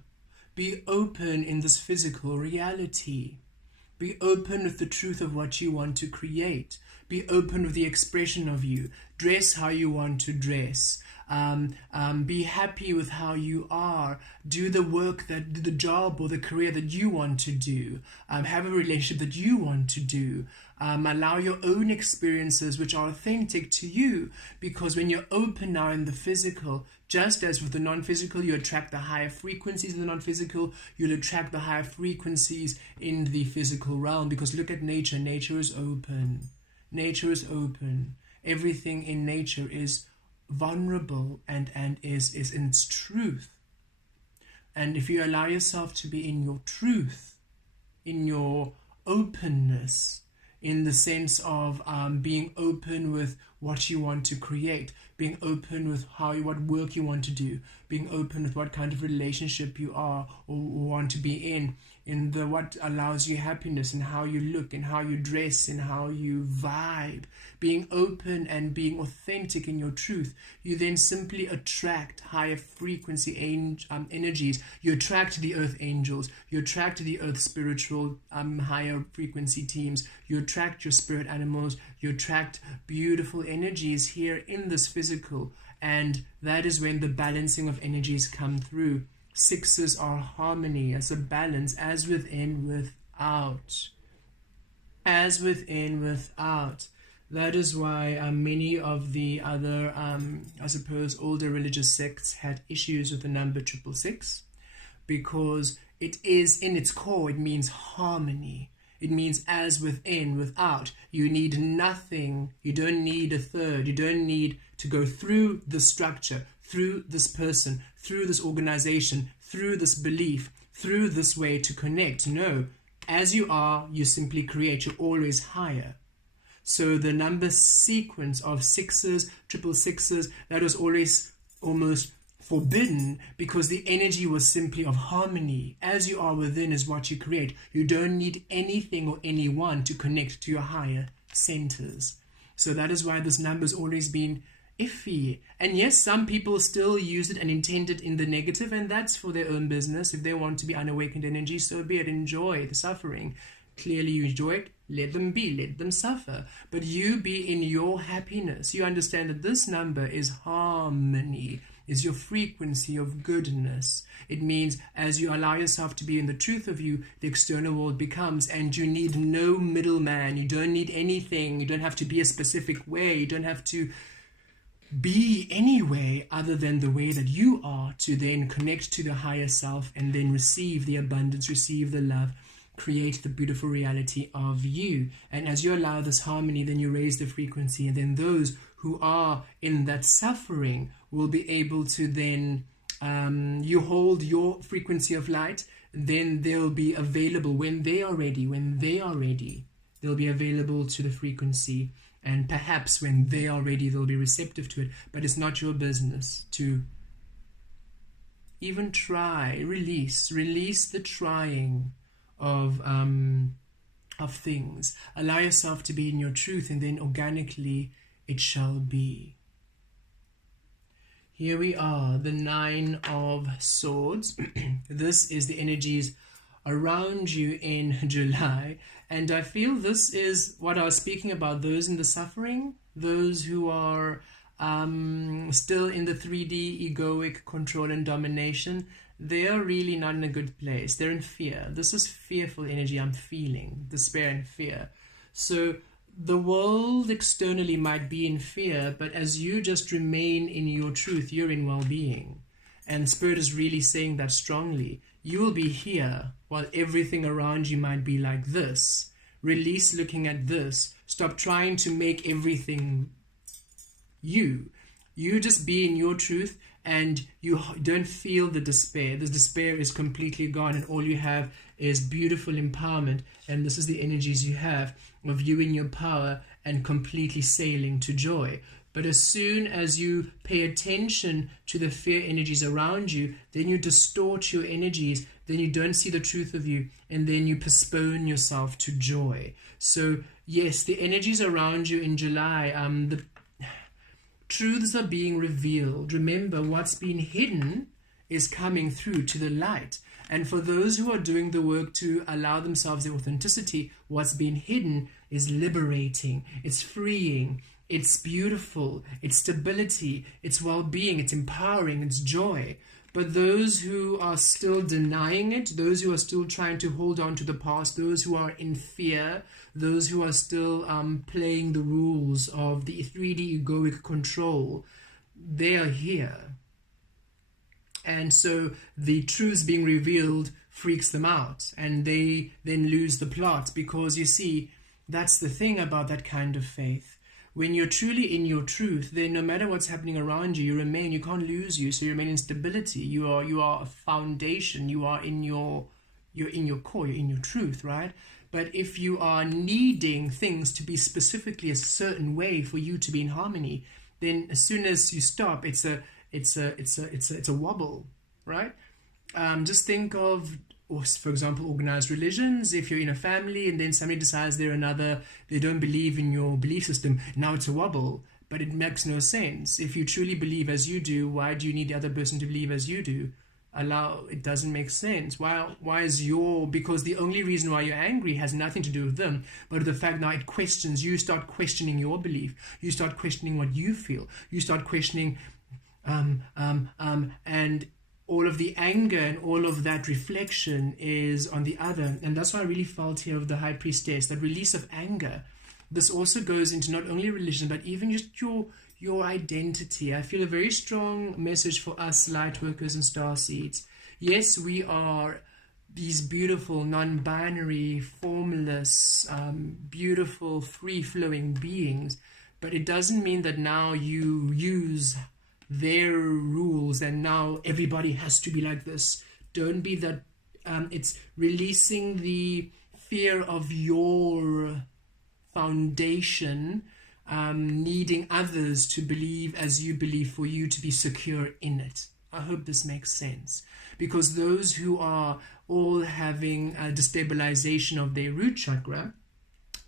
Be open in this physical reality. Be open with the truth of what you want to create. Be open with the expression of you. Dress how you want to dress. Be happy with how you are. Do the work, the job or the career that you want to do. Have a relationship that you want to do. Allow your own experiences which are authentic to you, because when you're open now in the physical, just as with the non-physical, you attract the higher frequencies in the non-physical, you'll attract the higher frequencies in the physical realm. Because look at nature. Nature is open. Nature is open. Everything in nature is vulnerable and is in its truth. And if you allow yourself to be in your truth, in your openness, in the sense of being open with what you want to create, being open with what work you want to do, being open with what kind of relationship you are or want to be in what allows you happiness, and how you look and how you dress and how you vibe, being open and being authentic in your truth, you then simply attract higher frequency energies. You attract the earth angels, you attract the earth spiritual higher frequency teams, you attract your spirit animals, you attract beautiful energies here in this physical. And that is when the balancing of energies come through. Sixes are harmony, as a balance, as within, without. As within, without. That is why many of the other, I suppose, older religious sects had issues with the number 666, because it is, in its core, it means harmony. It means as within, without. You need nothing. You don't need a third. You don't need to go through the structure, through this person, through this organization, through this belief, through this way to connect. No, As you are, you simply create. You're always higher. So the number sequence of sixes, triple sixes, that was always almost forbidden, because the energy was simply of harmony. As you are within is what you create. You don't need anything or anyone to connect to your higher centers. So that is why this number has always been iffy. And yes, some people still use it and intend it in the negative, and that's for their own business. If they want to be unawakened energy, so be it. Enjoy the suffering. Clearly you enjoy it, let them be, let them suffer. But you be in your happiness. You understand that this number is harmony, is your frequency of goodness. It means as you allow yourself to be in the truth of you, the external world becomes, and you need no middleman. You don't need anything. You don't have to be a specific way. You don't have to be any way other than the way that you are, to then connect to the higher self and then receive the abundance, receive the love, create the beautiful reality of you. And as you allow this harmony, then you raise the frequency, and then those who are in that suffering will be able to then you hold your frequency of light, then they'll be available when they are ready. When they are ready, they'll be available to the frequency, and perhaps when they are ready, they'll be receptive to it. But it's not your business to even try. Release the trying of things. Allow yourself to be in your truth, and then organically it shall be. Here we are, the Nine of Swords. This is the energies around you in July, and I feel this is what I was speaking about, those in the suffering, those who are still in the 3D egoic control and domination. They are really not in a good place. They're in fear. This is fearful energy I'm feeling, despair and fear. So the world externally might be in fear, but as you just remain in your truth, you're in well-being. And Spirit is really saying that strongly. You will be here while everything around you might be like this. Release looking at this. Stop trying to make everything you. You just be in your truth, and you don't feel the despair. The despair is completely gone, and all you have is beautiful empowerment. And this is the energies you have of you in your power and completely sailing to joy. But as soon as you pay attention to the fear energies around you, then you distort your energies, then you don't see the truth of you, and then you postpone yourself to joy. So yes, the energies around you in July, the truths are being revealed. Remember, what's been hidden is coming through to the light. And for those who are doing the work to allow themselves the authenticity, what's been hidden is liberating, it's freeing, it's beautiful, it's stability, it's well-being, it's empowering, it's joy. But those who are still denying it, those who are still trying to hold on to the past, those who are in fear, those who are still playing the rules of the 3D egoic control, they are here. And so the truths being revealed freaks them out, and they then lose the plot, because you see, that's the thing about that kind of faith. When you're truly in your truth, then no matter what's happening around you, you remain, you can't lose you, so you remain in stability. You are a foundation, you're in your core, you're in your truth, right? But if you are needing things to be specifically a certain way for you to be in harmony, then as soon as you stop, it's a wobble, right? Just think of, for example, organized religions. If you're in a family and then somebody decides they don't believe in your belief system, now it's a wobble, but it makes no sense. If you truly believe as you do, why do you need the other person to believe as you do? It doesn't make sense. Because the only reason why you're angry has nothing to do with them, but the fact now it questions, you start questioning your belief, you start questioning what you feel, you start questioning and all of the anger and all of that reflection is on the other. And that's why I really felt here of the High Priestess, that release of anger. This also goes into not only religion, but even just your identity. I feel a very strong message for us light workers and starseeds. Yes, we are these beautiful, non-binary, formless, beautiful, free-flowing beings, but it doesn't mean that now you use their rules and now everybody has to be like this. Don't be that. It's releasing the fear of your foundation needing others to believe as you believe for you to be secure in it. I hope this makes sense, because those who are all having a destabilization of their root chakra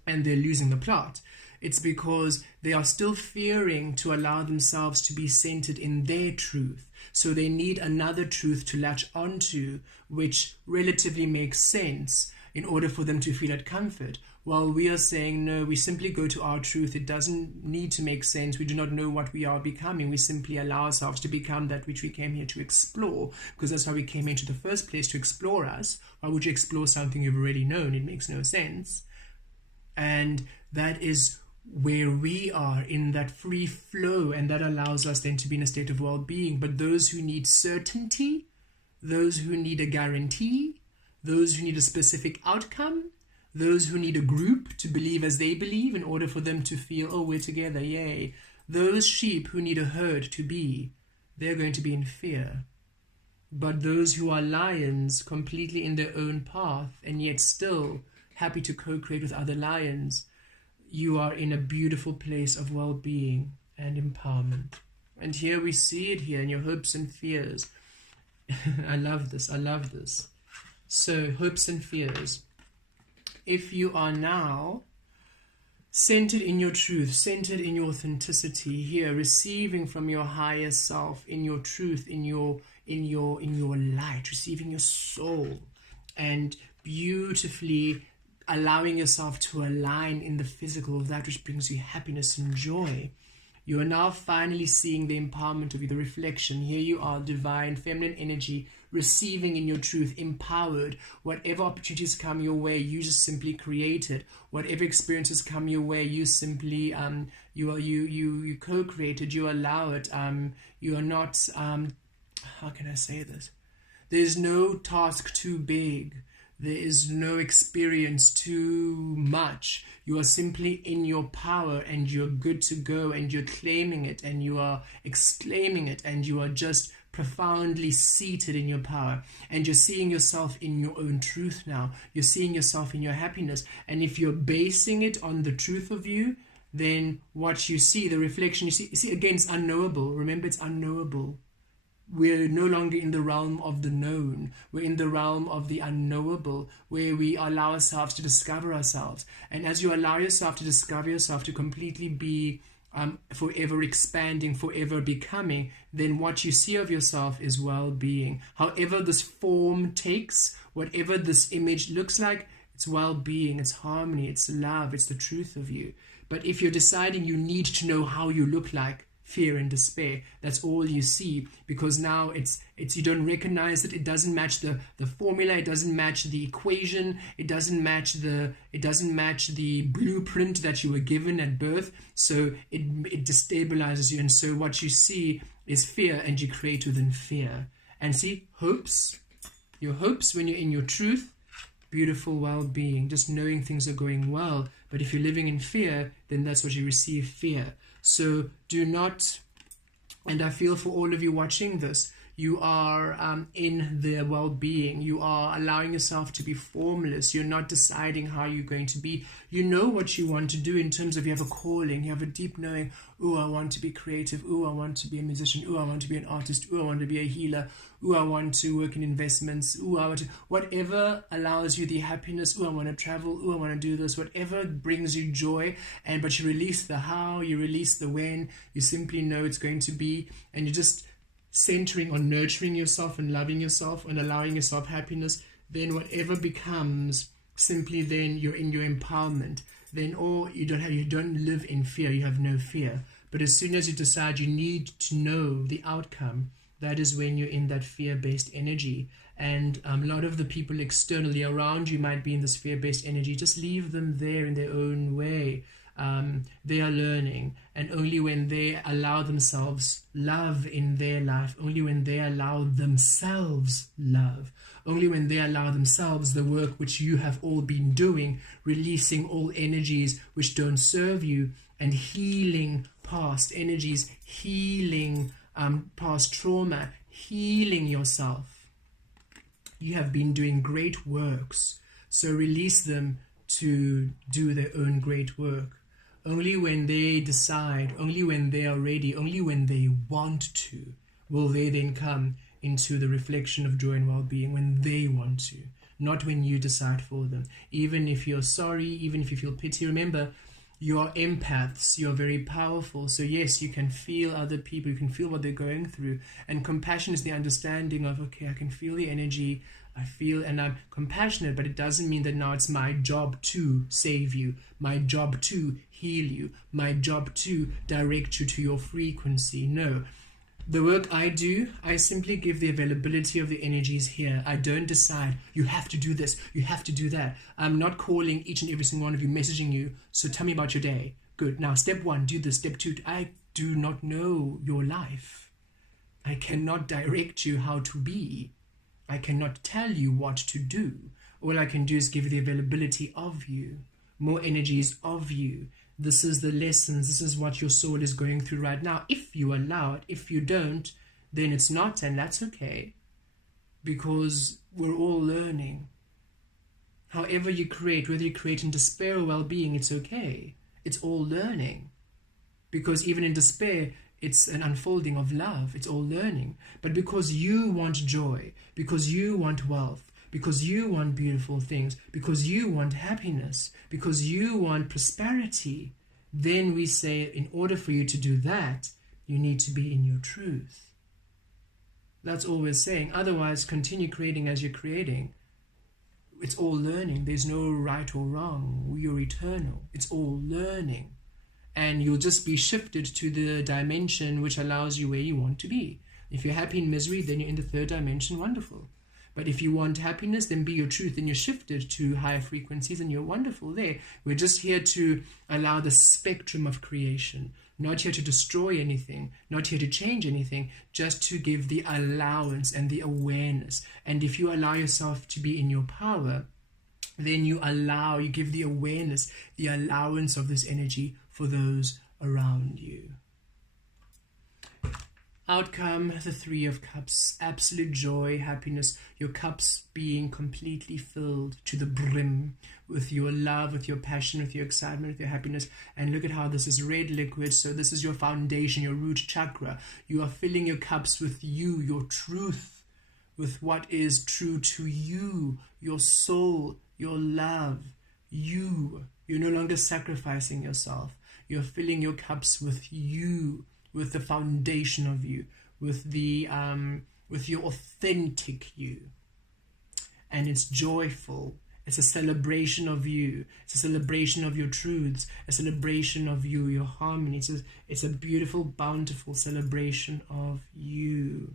and they're losing the plot, it's because they are still fearing to allow themselves to be centered in their truth. So they need another truth to latch onto, which relatively makes sense in order for them to feel at comfort. While we are saying, no, we simply go to our truth. It doesn't need to make sense. We do not know what we are becoming. We simply allow ourselves to become that which we came here to explore, because that's how we came into the first place, to explore us. Why would you explore something you've already known? It makes no sense. And that is where we are, in that free flow, and that allows us then to be in a state of well-being. But those who need certainty, those who need a guarantee, those who need a specific outcome, those who need a group to believe as they believe in order for them to feel, oh, we're together, yay. Those sheep who need a herd to be, they're going to be in fear. But those who are lions, completely in their own path, and yet still happy to co-create with other lions, you are in a beautiful place of well-being and empowerment. And here we see it here in your hopes and fears. I love this. I love this. So, hopes and fears. If you are now centered in your truth, centered in your authenticity here, receiving from your higher self, in your truth, in your light, receiving your soul, and beautifully allowing yourself to align in the physical of that which brings you happiness and joy, you are now finally seeing the empowerment of you, the reflection. Here you are, divine feminine energy, receiving in your truth, empowered. Whatever opportunities come your way, you just simply create it. Whatever experiences come your way, you simply you co-created, you allow it. You are not how can I say this? There's no task too big. There is no experience too much. You are simply in your power, and you're good to go, and you're claiming it, and you are exclaiming it, and you are just profoundly seated in your power, and you're seeing yourself in your own truth now. You're seeing yourself in your happiness, and if you're basing it on the truth of you, then what you see, the reflection you see again, it's unknowable. Remember, it's unknowable. We're no longer in the realm of the known. We're in the realm of the unknowable, where we allow ourselves to discover ourselves. And as you allow yourself to discover yourself, to completely be forever expanding, forever becoming, then what you see of yourself is well-being. However this form takes, whatever this image looks like, it's well-being, it's harmony, it's love, it's the truth of you. But if you're deciding you need to know how you look like, fear and despair, that's all you see, because now it's you don't recognize it. It doesn't match the formula, it doesn't match the equation, it doesn't match the blueprint that you were given at birth, so it destabilizes you. And so what you see is fear, and you create within fear. And see, hopes, your hopes when you're in your truth, beautiful well-being, just knowing things are going well. But if you're living in fear, then that's what you receive, fear. So do not, and I feel for all of you watching this, you are in the well-being. You are allowing yourself to be formless. You're not deciding how you're going to be. You know what you want to do in terms of, you have a calling. You have a deep knowing. Oh, I want to be creative. Oh, I want to be a musician. Oh, I want to be an artist. Oh, I want to be a healer. Oh, I want to work in investments. Oh, I want to, whatever allows you the happiness. Oh, I want to travel. Oh, I want to do this. Whatever brings you joy. But you release the how, you release the when. You simply know it's going to be, and you just centering on nurturing yourself and loving yourself and allowing yourself happiness. Then whatever becomes, simply then you're in your empowerment. Then you don't live in fear. You have no fear. But as soon as you decide you need to know the outcome, that is when you're in that fear-based energy. And a lot of the people externally around you might be in this fear-based energy. Just leave them there in their own way. They are learning, and only when they allow themselves love in their life, only when they allow themselves love, only when they allow themselves the work which you have all been doing, releasing all energies which don't serve you, and healing past energies, healing past trauma, healing yourself. You have been doing great works. So release them to do their own great work. Only when they decide, only when they are ready, only when they want to, will they then come into the reflection of joy and well-being, when they want to, not when you decide for them. Even if you're sorry, even if you feel pity, remember, you're empaths, you're very powerful. So yes, you can feel other people, you can feel what they're going through. And compassion is the understanding of, okay, I can feel the energy, I feel, and I'm compassionate, but it doesn't mean that now it's my job to save you, my job to heal you, my job to direct you to your frequency. No. The work I do, I simply give the availability of the energies here. I don't decide, you have to do this, you have to do that. I'm not calling each and every single one of you, messaging you, so tell me about your day. Good. Now, step 1, do this. Step 2, I do not know your life. I cannot direct you how to be. I cannot tell you what to do. All I can do is give you the availability of you, more energies of you. This is the lessons, this is what your soul is going through right now. If you allow it, if you don't, then it's not, and that's okay. Because we're all learning. However you create, whether you create in despair or well-being, it's okay. It's all learning. Because even in despair, it's an unfolding of love. It's all learning. But because you want joy, because you want wealth, because you want beautiful things, because you want happiness, because you want prosperity, then we say, in order for you to do that, you need to be in your truth. That's all we're saying. Otherwise, continue creating as you're creating. It's all learning. There's no right or wrong. You're eternal. It's all learning. And you'll just be shifted to the dimension which allows you where you want to be. If you're happy in misery, then you're in the 3rd dimension. Wonderful. But if you want happiness, then be your truth, and you're shifted to higher frequencies, and you're wonderful there. We're just here to allow the spectrum of creation, not here to destroy anything, not here to change anything, just to give the allowance and the awareness. And if you allow yourself to be in your power, then you give the awareness, the allowance of this energy for those around you. Outcome, the 3 of Cups, absolute joy, happiness, your cups being completely filled to the brim with your love, with your passion, with your excitement, with your happiness. And look at how this is red liquid. So this is your foundation, your root chakra. You are filling your cups with you, your truth, with what is true to you, your soul, your love, you. You're no longer sacrificing yourself. You're filling your cups with you, with the foundation of you, with your authentic you. And it's joyful. It's a celebration of you. It's a celebration of your truths, a celebration of you, your harmony. It's a beautiful, bountiful celebration of you.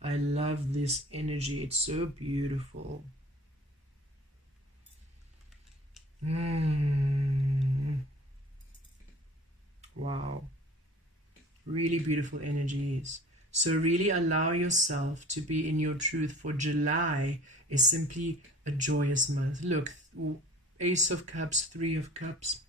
I love this energy. It's so beautiful. Wow. Really beautiful energies. So really allow yourself to be in your truth, for July is simply a joyous month. Look, Ace of Cups, 3 of Cups,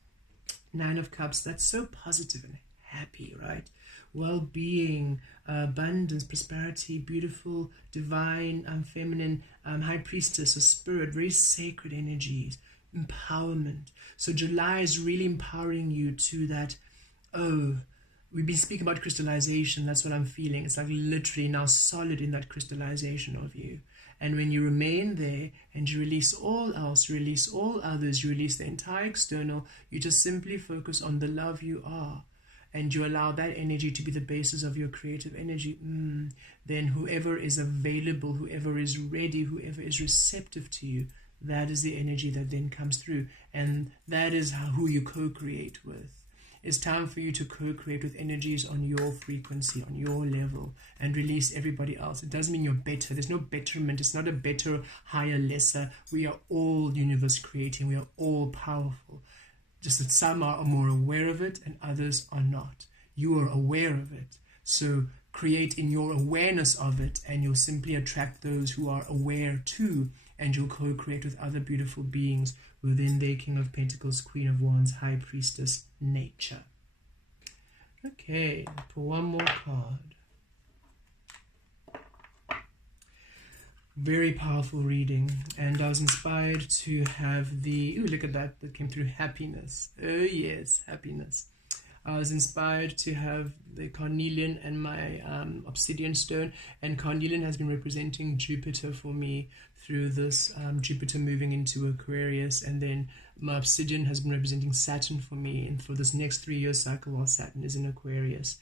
9 of Cups. That's so positive and happy, right? Well-being, abundance, prosperity, beautiful, divine, feminine, high priestess, or spirit, very sacred energies, empowerment. So July is really empowering you to that, we've been speaking about crystallization. That's what I'm feeling. It's like literally now solid in that crystallization of you. And when you remain there and you release all else, you release all others, you release the entire external, you just simply focus on the love you are. And you allow that energy to be the basis of your creative energy. Then whoever is available, whoever is ready, whoever is receptive to you, that is the energy that then comes through. And that is who you co-create with. It's time for you to co-create with energies on your frequency, on your level, and release everybody else. It doesn't mean you're better. There's no betterment. It's not a better, higher, lesser. We are all universe creating. We are all powerful. Just that some are more aware of it and others are not. You are aware of it. So create in your awareness of it, and you'll simply attract those who are aware too, and you'll co-create with other beautiful beings within their King of Pentacles, Queen of Wands, High Priestess, nature. Okay, pull one more card. Very powerful reading, and I was inspired to have the, ooh, look at that came through, happiness. Oh yes, happiness. I was inspired to have the carnelian and my obsidian stone, and carnelian has been representing Jupiter for me through this Jupiter moving into Aquarius, and then my obsidian has been representing Saturn for me, and for this next 3-year cycle while Saturn is in Aquarius.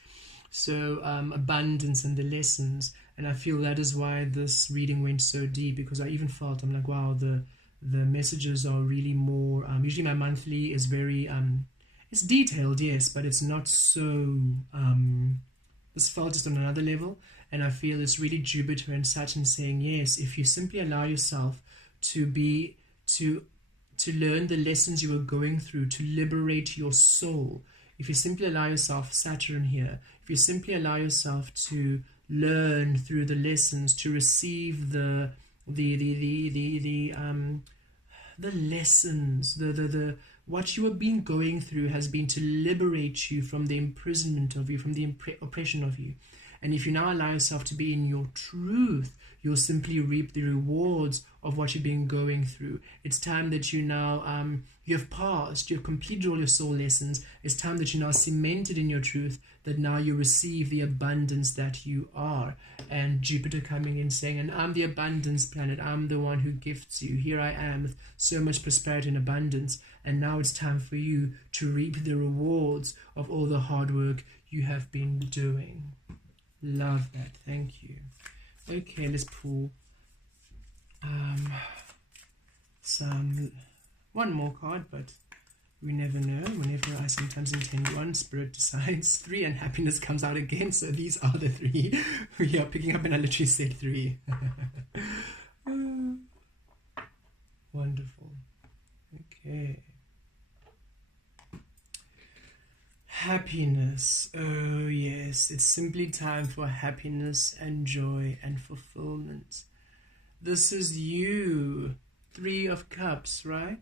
So abundance and the lessons, and I feel that is why this reading went so deep, because I even felt, I'm like, wow, the messages are really more, usually my monthly is very, it's detailed, yes, but it's not so, this felt just on another level, and I feel it's really Jupiter and Saturn saying, yes, if you simply allow yourself to be, to learn the lessons you are going through, to liberate your soul, if you simply allow yourself, Saturn here, if you simply allow yourself to learn through the lessons, to receive the lessons, the what you have been going through has been to liberate you from the imprisonment of you, from the oppression of you. And if you now allow yourself to be in your truth, you'll simply reap the rewards of what you've been going through. It's time that you now, you've passed, you've completed all your soul lessons. It's time that you're now cemented in your truth, that now you receive the abundance that you are. And Jupiter coming in saying, and I'm the abundance planet, I'm the one who gifts you. Here I am with so much prosperity and abundance. And now it's time for you to reap the rewards of all the hard work you have been doing. Love that. Thank you. Okay, let's pull one more card, but we never know. Whenever I sometimes intend one, Spirit decides 3, and happiness comes out again. So these are the 3 we are picking up, and I literally said 3. Wonderful. Okay. Happiness. Oh yes, it's simply time for happiness and joy and fulfillment. This is you. 3 of Cups, right?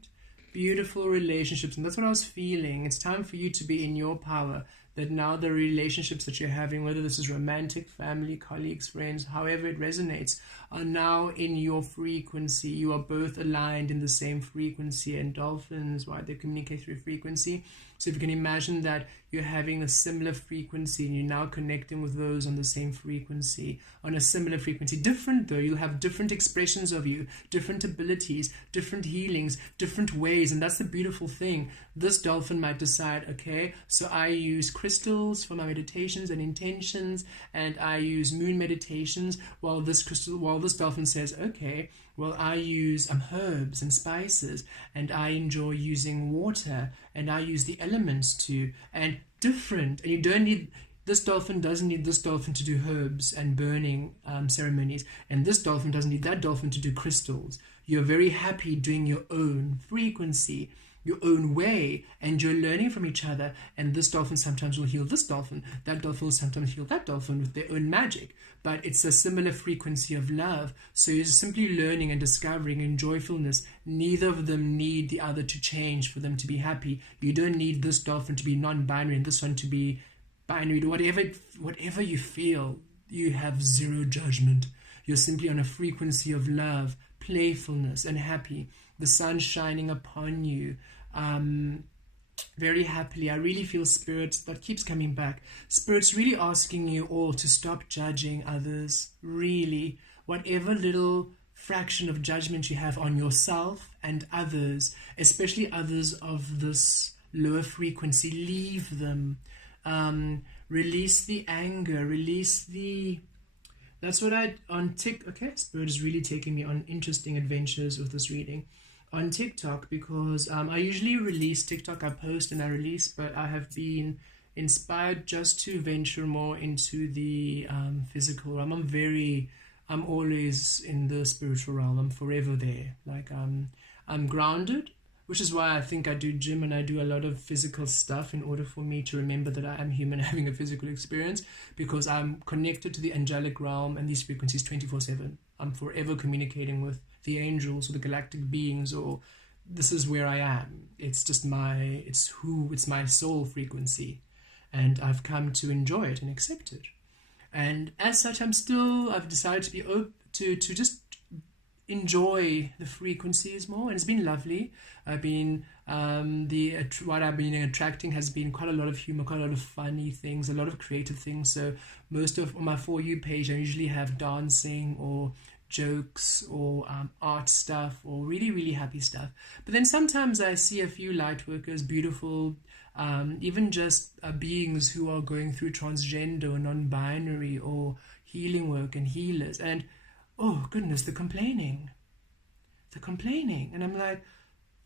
Beautiful relationships, and that's what I was feeling. It's time for you to be in your power, that now the relationships that you're having, whether this is romantic, family, colleagues, friends, however it resonates, are now in your frequency. You are both aligned in the same frequency, and dolphins, why they communicate through frequency. So if you can imagine that you're having a similar frequency and you're now connecting with those on the same frequency, on a similar frequency. Different though, you'll have different expressions of you, different abilities, different healings, different ways. And that's the beautiful thing. This dolphin might decide, okay, so I use crystals for my meditations and intentions, and I use moon meditations, while this dolphin says, okay, well, I use herbs and spices, and I enjoy using water, and I use the elements too, and different. And you don't need, this dolphin doesn't need this dolphin to do herbs and burning ceremonies, and this dolphin doesn't need that dolphin to do crystals. You're very happy doing your own frequency, your own way, and you're learning from each other. And this dolphin sometimes will heal this dolphin, that dolphin will sometimes heal that dolphin with their own magic, but it's a similar frequency of love. So you're simply learning and discovering in joyfulness. Neither of them need the other to change for them to be happy. You don't need this dolphin to be non-binary and this one to be binary. Whatever you feel, you have zero judgment. You're simply on a frequency of love, playfulness, and happy. The sun shining upon you, very happily. I really feel Spirit that keeps coming back. Spirit's really asking you all to stop judging others. Really, whatever little fraction of judgment you have on yourself and others, especially others of this lower frequency, leave them. Release the anger, release the... That's what okay, Spirit is really taking me on interesting adventures with this reading on TikTok, because I usually release TikTok, I post and I release, but I have been inspired just to venture more into the physical realm. I'm always in the spiritual realm. I'm forever there. Like I'm grounded, which is why I think I do gym and I do a lot of physical stuff in order for me to remember that I am human having a physical experience, because I'm connected to the angelic realm and these frequencies 24/7. I'm forever communicating with the angels or the galactic beings, or this is where I am. It's just it's my soul frequency, and I've come to enjoy it and accept it. And as such, I've decided to be open to just enjoy the frequencies more, and it's been lovely. I've been what I've been attracting has been quite a lot of humor, quite a lot of funny things, a lot of creative things. So most of on my For You page, I usually have dancing or jokes or art stuff or really, really happy stuff. But then sometimes I see a few light workers, beautiful, even just beings who are going through transgender or non-binary or healing work and healers, and oh goodness, the complaining. And I'm like,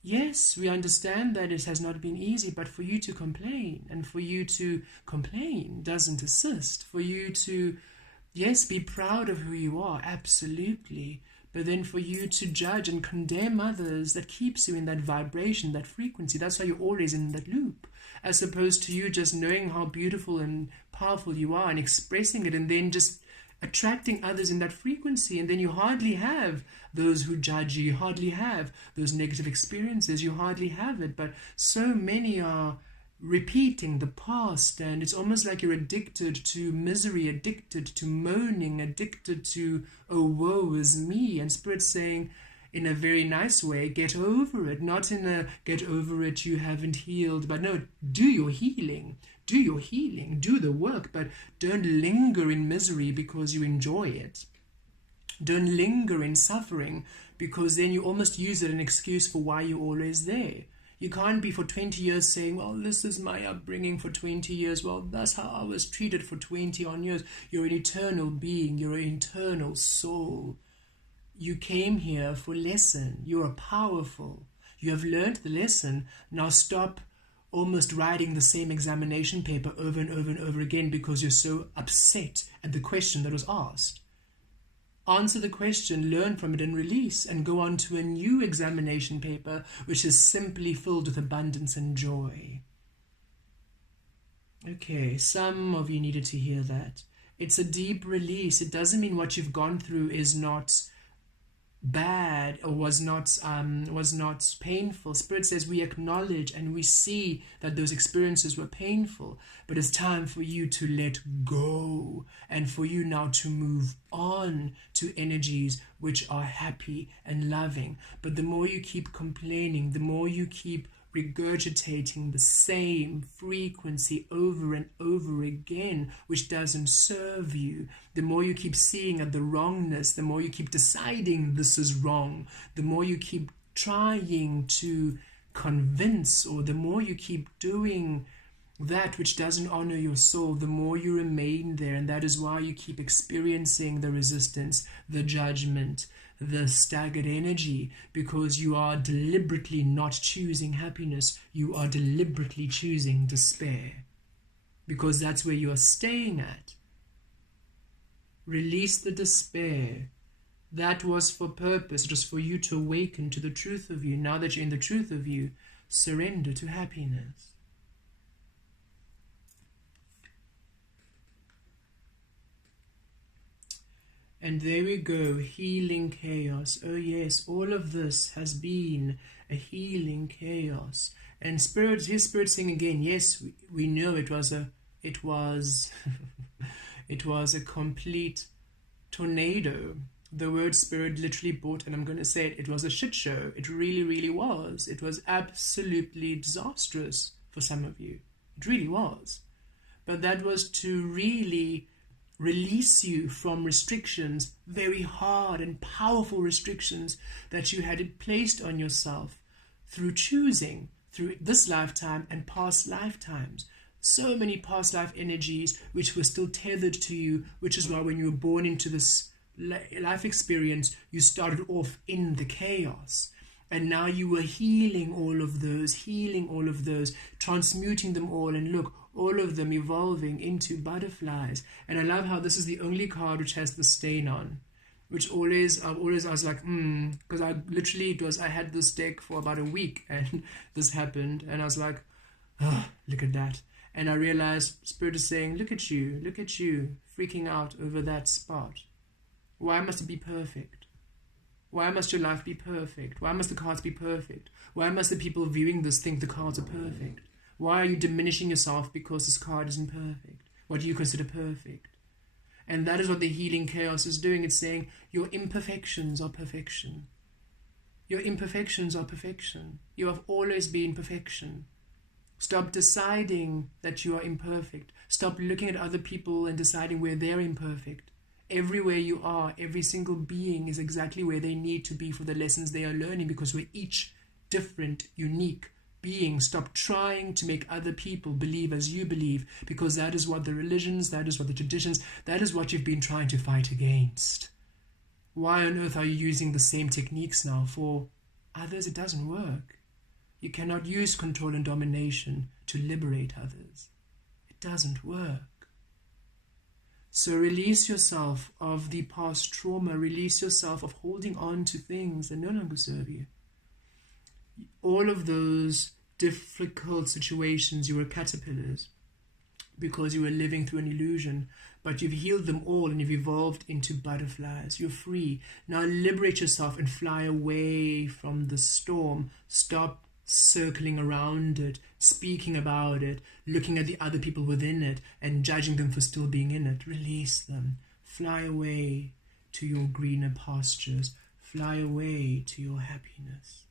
yes, we understand that it has not been easy, but for you to complain, and for you to complain doesn't assist. For you to, yes, be proud of who you are, absolutely, but then for you to judge and condemn others, that keeps you in that vibration, that frequency. That's why you're always in that loop, as opposed to you just knowing how beautiful and powerful you are and expressing it, and then just attracting others in that frequency. And then you hardly have those who judge you, you hardly have those negative experiences, you hardly have it. But so many are repeating the past, and it's almost like you're addicted to misery, addicted to moaning, addicted to, oh, woe is me. And Spirit's saying, in a very nice way, get over it. Not in a get over it, you haven't healed, but no, do your healing. Do your healing, do the work, but don't linger in misery because you enjoy it. Don't linger in suffering, because then you almost use it as an excuse for why you're always there. You can't be for 20 years saying, well, this is my upbringing for 20 years. Well, that's how I was treated for 20 on years. You're an eternal being. You're an eternal soul. You came here for lesson. You are powerful. You have learned the lesson. Now stop almost writing the same examination paper over and over and over again because you're so upset at the question that was asked. Answer the question, learn from it, and release, and go on to a new examination paper which is simply filled with abundance and joy. Okay, some of you needed to hear that. It's a deep release. It doesn't mean what you've gone through is not bad or was not painful. Spirit says we acknowledge and we see that those experiences were painful, but it's time for you to let go and for you now to move on to energies which are happy and loving. But the more you keep complaining, the more you keep regurgitating the same frequency over and over again, which doesn't serve you, the more you keep seeing at the wrongness, the more you keep deciding this is wrong, the more you keep trying to convince, or the more you keep doing that which doesn't honor your soul, the more you remain there. And that is why you keep experiencing the resistance, the judgment, the staggered energy, because you are deliberately not choosing happiness. You are deliberately choosing despair, because that's where you are staying at. Release the despair. That was for purpose. It was for you to awaken to the truth of you. Now that you're in the truth of you, surrender to happiness. And there we go, healing chaos. Oh yes, all of this has been a healing chaos. And his spirit saying again, yes, we know it was it was a complete tornado. The word spirit literally brought, and I'm going to say it was a shit show. It really, really was. It was absolutely disastrous for some of you. It really was. But that was to really release you from restrictions, very hard and powerful restrictions that you had placed on yourself through choosing, through this lifetime and past lifetimes. So many past life energies which were still tethered to you, which is why when you were born into this life experience, you started off in the chaos. And now you were healing all of those, transmuting them all, and look, all of them evolving into butterflies. And I love how this is the only card which has the stain on, which I was like, because I had this deck for about a week and this happened, and I was like, oh, look at that. And I realized Spirit is saying, look at you, freaking out over that spot. Why must it be perfect? Why must your life be perfect? Why must the cards be perfect? Why must the people viewing this think the cards are perfect? Why are you diminishing yourself because this card isn't perfect? What do you consider perfect? And that is what the healing chaos is doing. It's saying your imperfections are perfection. Your imperfections are perfection. You have always been perfection. Stop deciding that you are imperfect. Stop looking at other people and deciding where they're imperfect. Everywhere you are, every single being is exactly where they need to be for the lessons they are learning, because we're each different, unique beings. Stop trying to make other people believe as you believe, because that is what the religions, that is what the traditions, that is what you've been trying to fight against. Why on earth are you using the same techniques now? For others, it doesn't work. You cannot use control and domination to liberate others. It doesn't work. So release yourself of the past trauma. Release yourself of holding on to things that no longer serve you. All of those difficult situations, you were caterpillars because you were living through an illusion, but you've healed them all and you've evolved into butterflies. You're free. Now liberate yourself and fly away from the storm. Stop circling around it, speaking about it, looking at the other people within it and judging them for still being in it. Release them. Fly away to your greener pastures. Fly away to your happiness.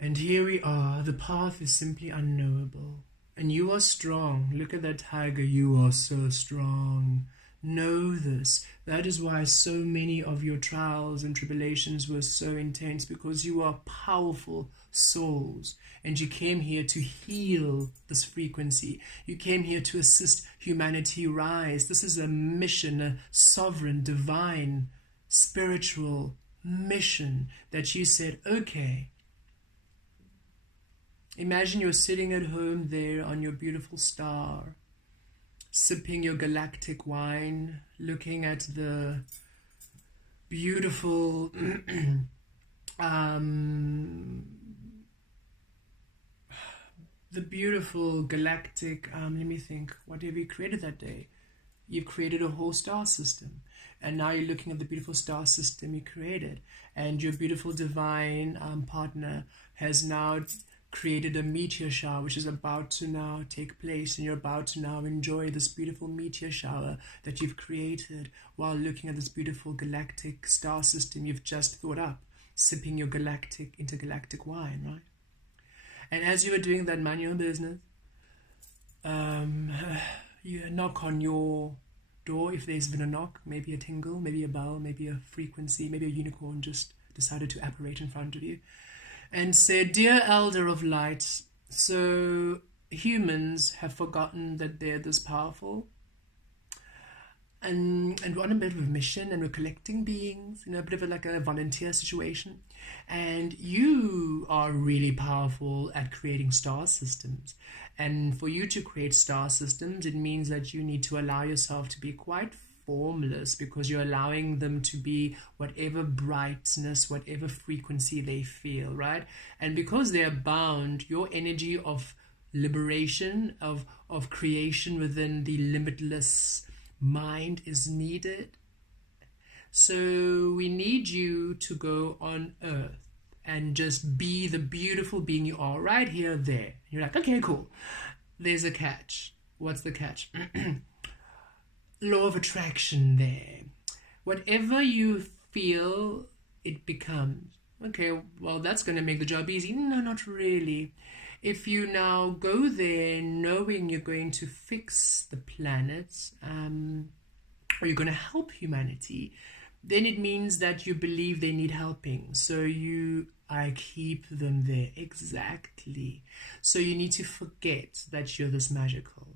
And here we are. The path is simply unknowable. And you are strong. Look at that tiger. You are so strong. Know this. That is why so many of your trials and tribulations were so intense, because you are powerful souls and you came here to heal this frequency. You came here to assist humanity rise. This is a mission, a sovereign, divine, spiritual mission that you said, okay. Imagine you're sitting at home there on your beautiful star, sipping your galactic wine, looking at the beautiful galactic, let me think, what have you created that day? You've created a whole star system, and now you're looking at the beautiful star system you created, and your beautiful divine partner has now created a meteor shower which is about to now take place, and you're about to now enjoy this beautiful meteor shower that you've created while looking at this beautiful galactic star system you've just thought up, sipping your galactic intergalactic wine, right? And as you were doing that, mind your own business, you knock on your door. If there's been a knock, maybe a tingle, maybe a bell, maybe a frequency, maybe a unicorn just decided to apparate in front of you and said, "Dear Elder of Light, so humans have forgotten that they're this powerful, and we're on a bit of a mission, and we're collecting beings, a bit of like a volunteer situation, and you are really powerful at creating star systems. And for you to create star systems, it means that you need to allow yourself to be quite formless, because you're allowing them to be whatever brightness, whatever frequency they feel, right? And because they are bound, your energy of liberation, of creation within the limitless mind is needed. So we need you to go on earth and just be the beautiful being you are right here, there." You're like, okay, cool. There's a catch. What's the catch? Law of attraction there. Whatever you feel, it becomes. Okay, well, that's going to make the job easy. No, not really. If you now go there knowing you're going to fix the planets, or you're going to help humanity, then it means that you believe they need helping. So I keep them there. Exactly. So you need to forget that you're this magical.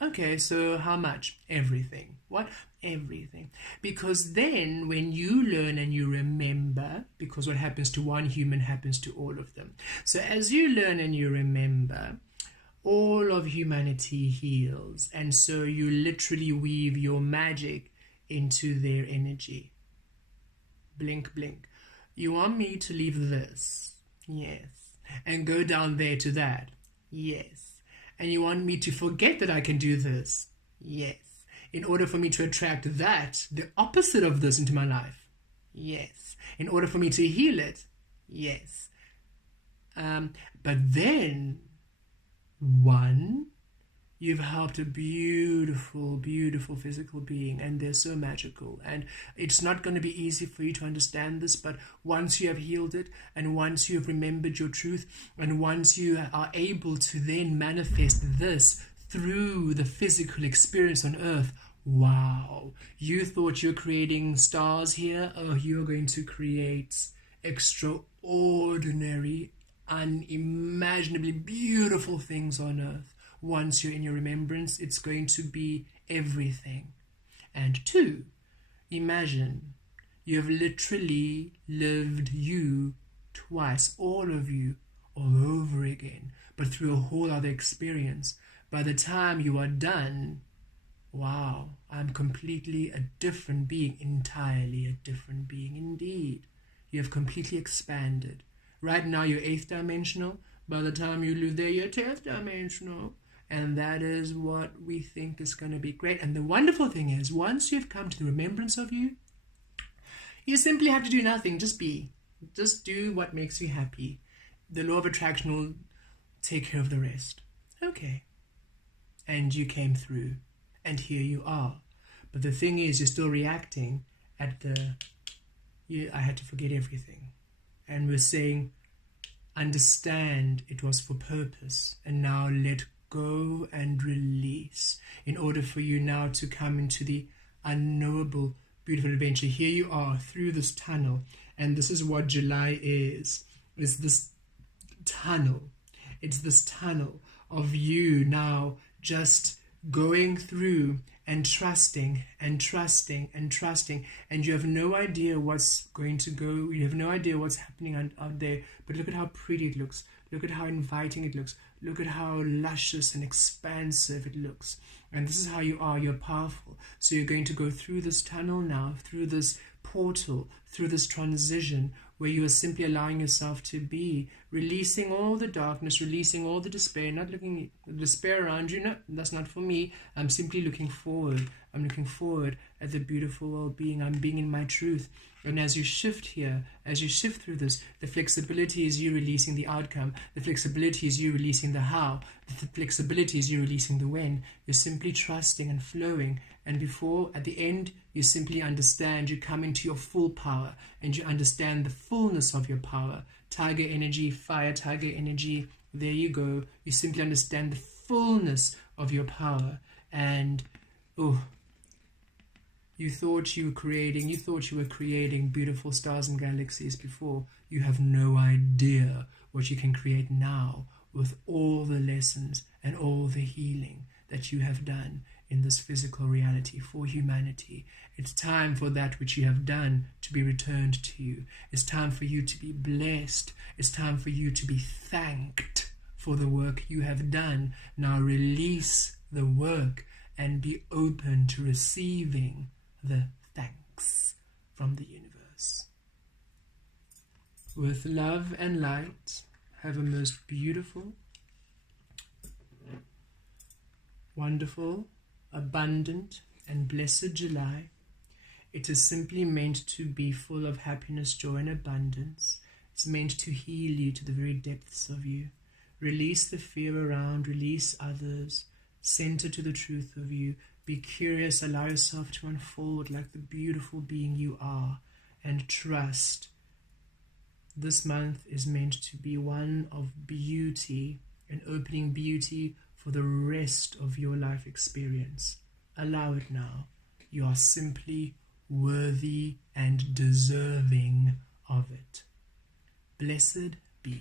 Okay, so how much? Everything. What? Everything. Because then when you learn and you remember, because what happens to one human happens to all of them. So as you learn and you remember, all of humanity heals. And so you literally weave your magic into their energy. Blink, blink. You want me to leave this? Yes. And go down there to that? Yes. And you want me to forget that I can do this? Yes. In order for me to attract that, the opposite of this, into my life? Yes. In order for me to heal it? Yes. But then, one, you've helped a beautiful, beautiful physical being, and they're so magical. And it's not going to be easy for you to understand this, but once you have healed it, and once you have remembered your truth, and once you are able to then manifest this through the physical experience on earth, wow, you thought you're creating stars here? Oh, you're going to create extraordinary, unimaginably beautiful things on earth. Once you're in your remembrance, it's going to be everything. And two, imagine you have literally lived you twice, all of you, all over again, but through a whole other experience. By the time you are done, wow, I'm completely a different being, entirely a different being indeed. You have completely expanded. Right now you're 8th dimensional. By the time you live there, you're 10th dimensional. And that is what we think is going to be great. And the wonderful thing is, once you've come to the remembrance of you, you simply have to do nothing. Just be. Just do what makes you happy. The law of attraction will take care of the rest. Okay. And you came through. And here you are. But the thing is, you're still reacting at the... I had to forget everything. And we're saying, understand it was for purpose. And now let go and release. In order for you now to come into the unknowable, beautiful adventure. Here you are through this tunnel. And this is what July is this tunnel. It's this tunnel of you now just going through and trusting and trusting and trusting, and you have no idea what's going to go, you have no idea what's happening out there, but look at how pretty it looks, look at how inviting it looks, look at how luscious and expansive it looks. And this is how you are, you're powerful. So you're going to go through this tunnel now, through this portal, through this transition, where you are simply allowing yourself to be, releasing all the darkness, releasing all the despair, not looking at despair around you. No, that's not for me. I'm simply looking forward. I'm looking forward at the beautiful well-being. I'm being in my truth. And as you shift here, as you shift through this, the flexibility is you releasing the outcome. The flexibility is you releasing the how. The flexibility is you releasing the when. You're simply trusting and flowing. And before, at the end, you simply understand, you come into your full power and you understand the fullness of your power. Tiger energy, fire tiger energy, there you go. You simply understand the fullness of your power. And, you thought you were creating beautiful stars and galaxies before. You have no idea what you can create now with all the lessons and all the healing that you have done in this physical reality for humanity. It's time for that which you have done to be returned to you. It's time for you to be blessed. It's time for you to be thanked for the work you have done. Now release the work and be open to receiving the thanks from the universe. With love and light, have a most beautiful, wonderful, abundant and blessed July. It is simply meant to be full of happiness, joy and abundance. It's meant to heal you to the very depths of you. Release the fear around, release others, center to the truth of you. Be curious, allow yourself to unfold like the beautiful being you are, and trust. This month is meant to be one of beauty, an opening beauty for the rest of your life experience. Allow it now. You are simply worthy and deserving of it. Blessed be.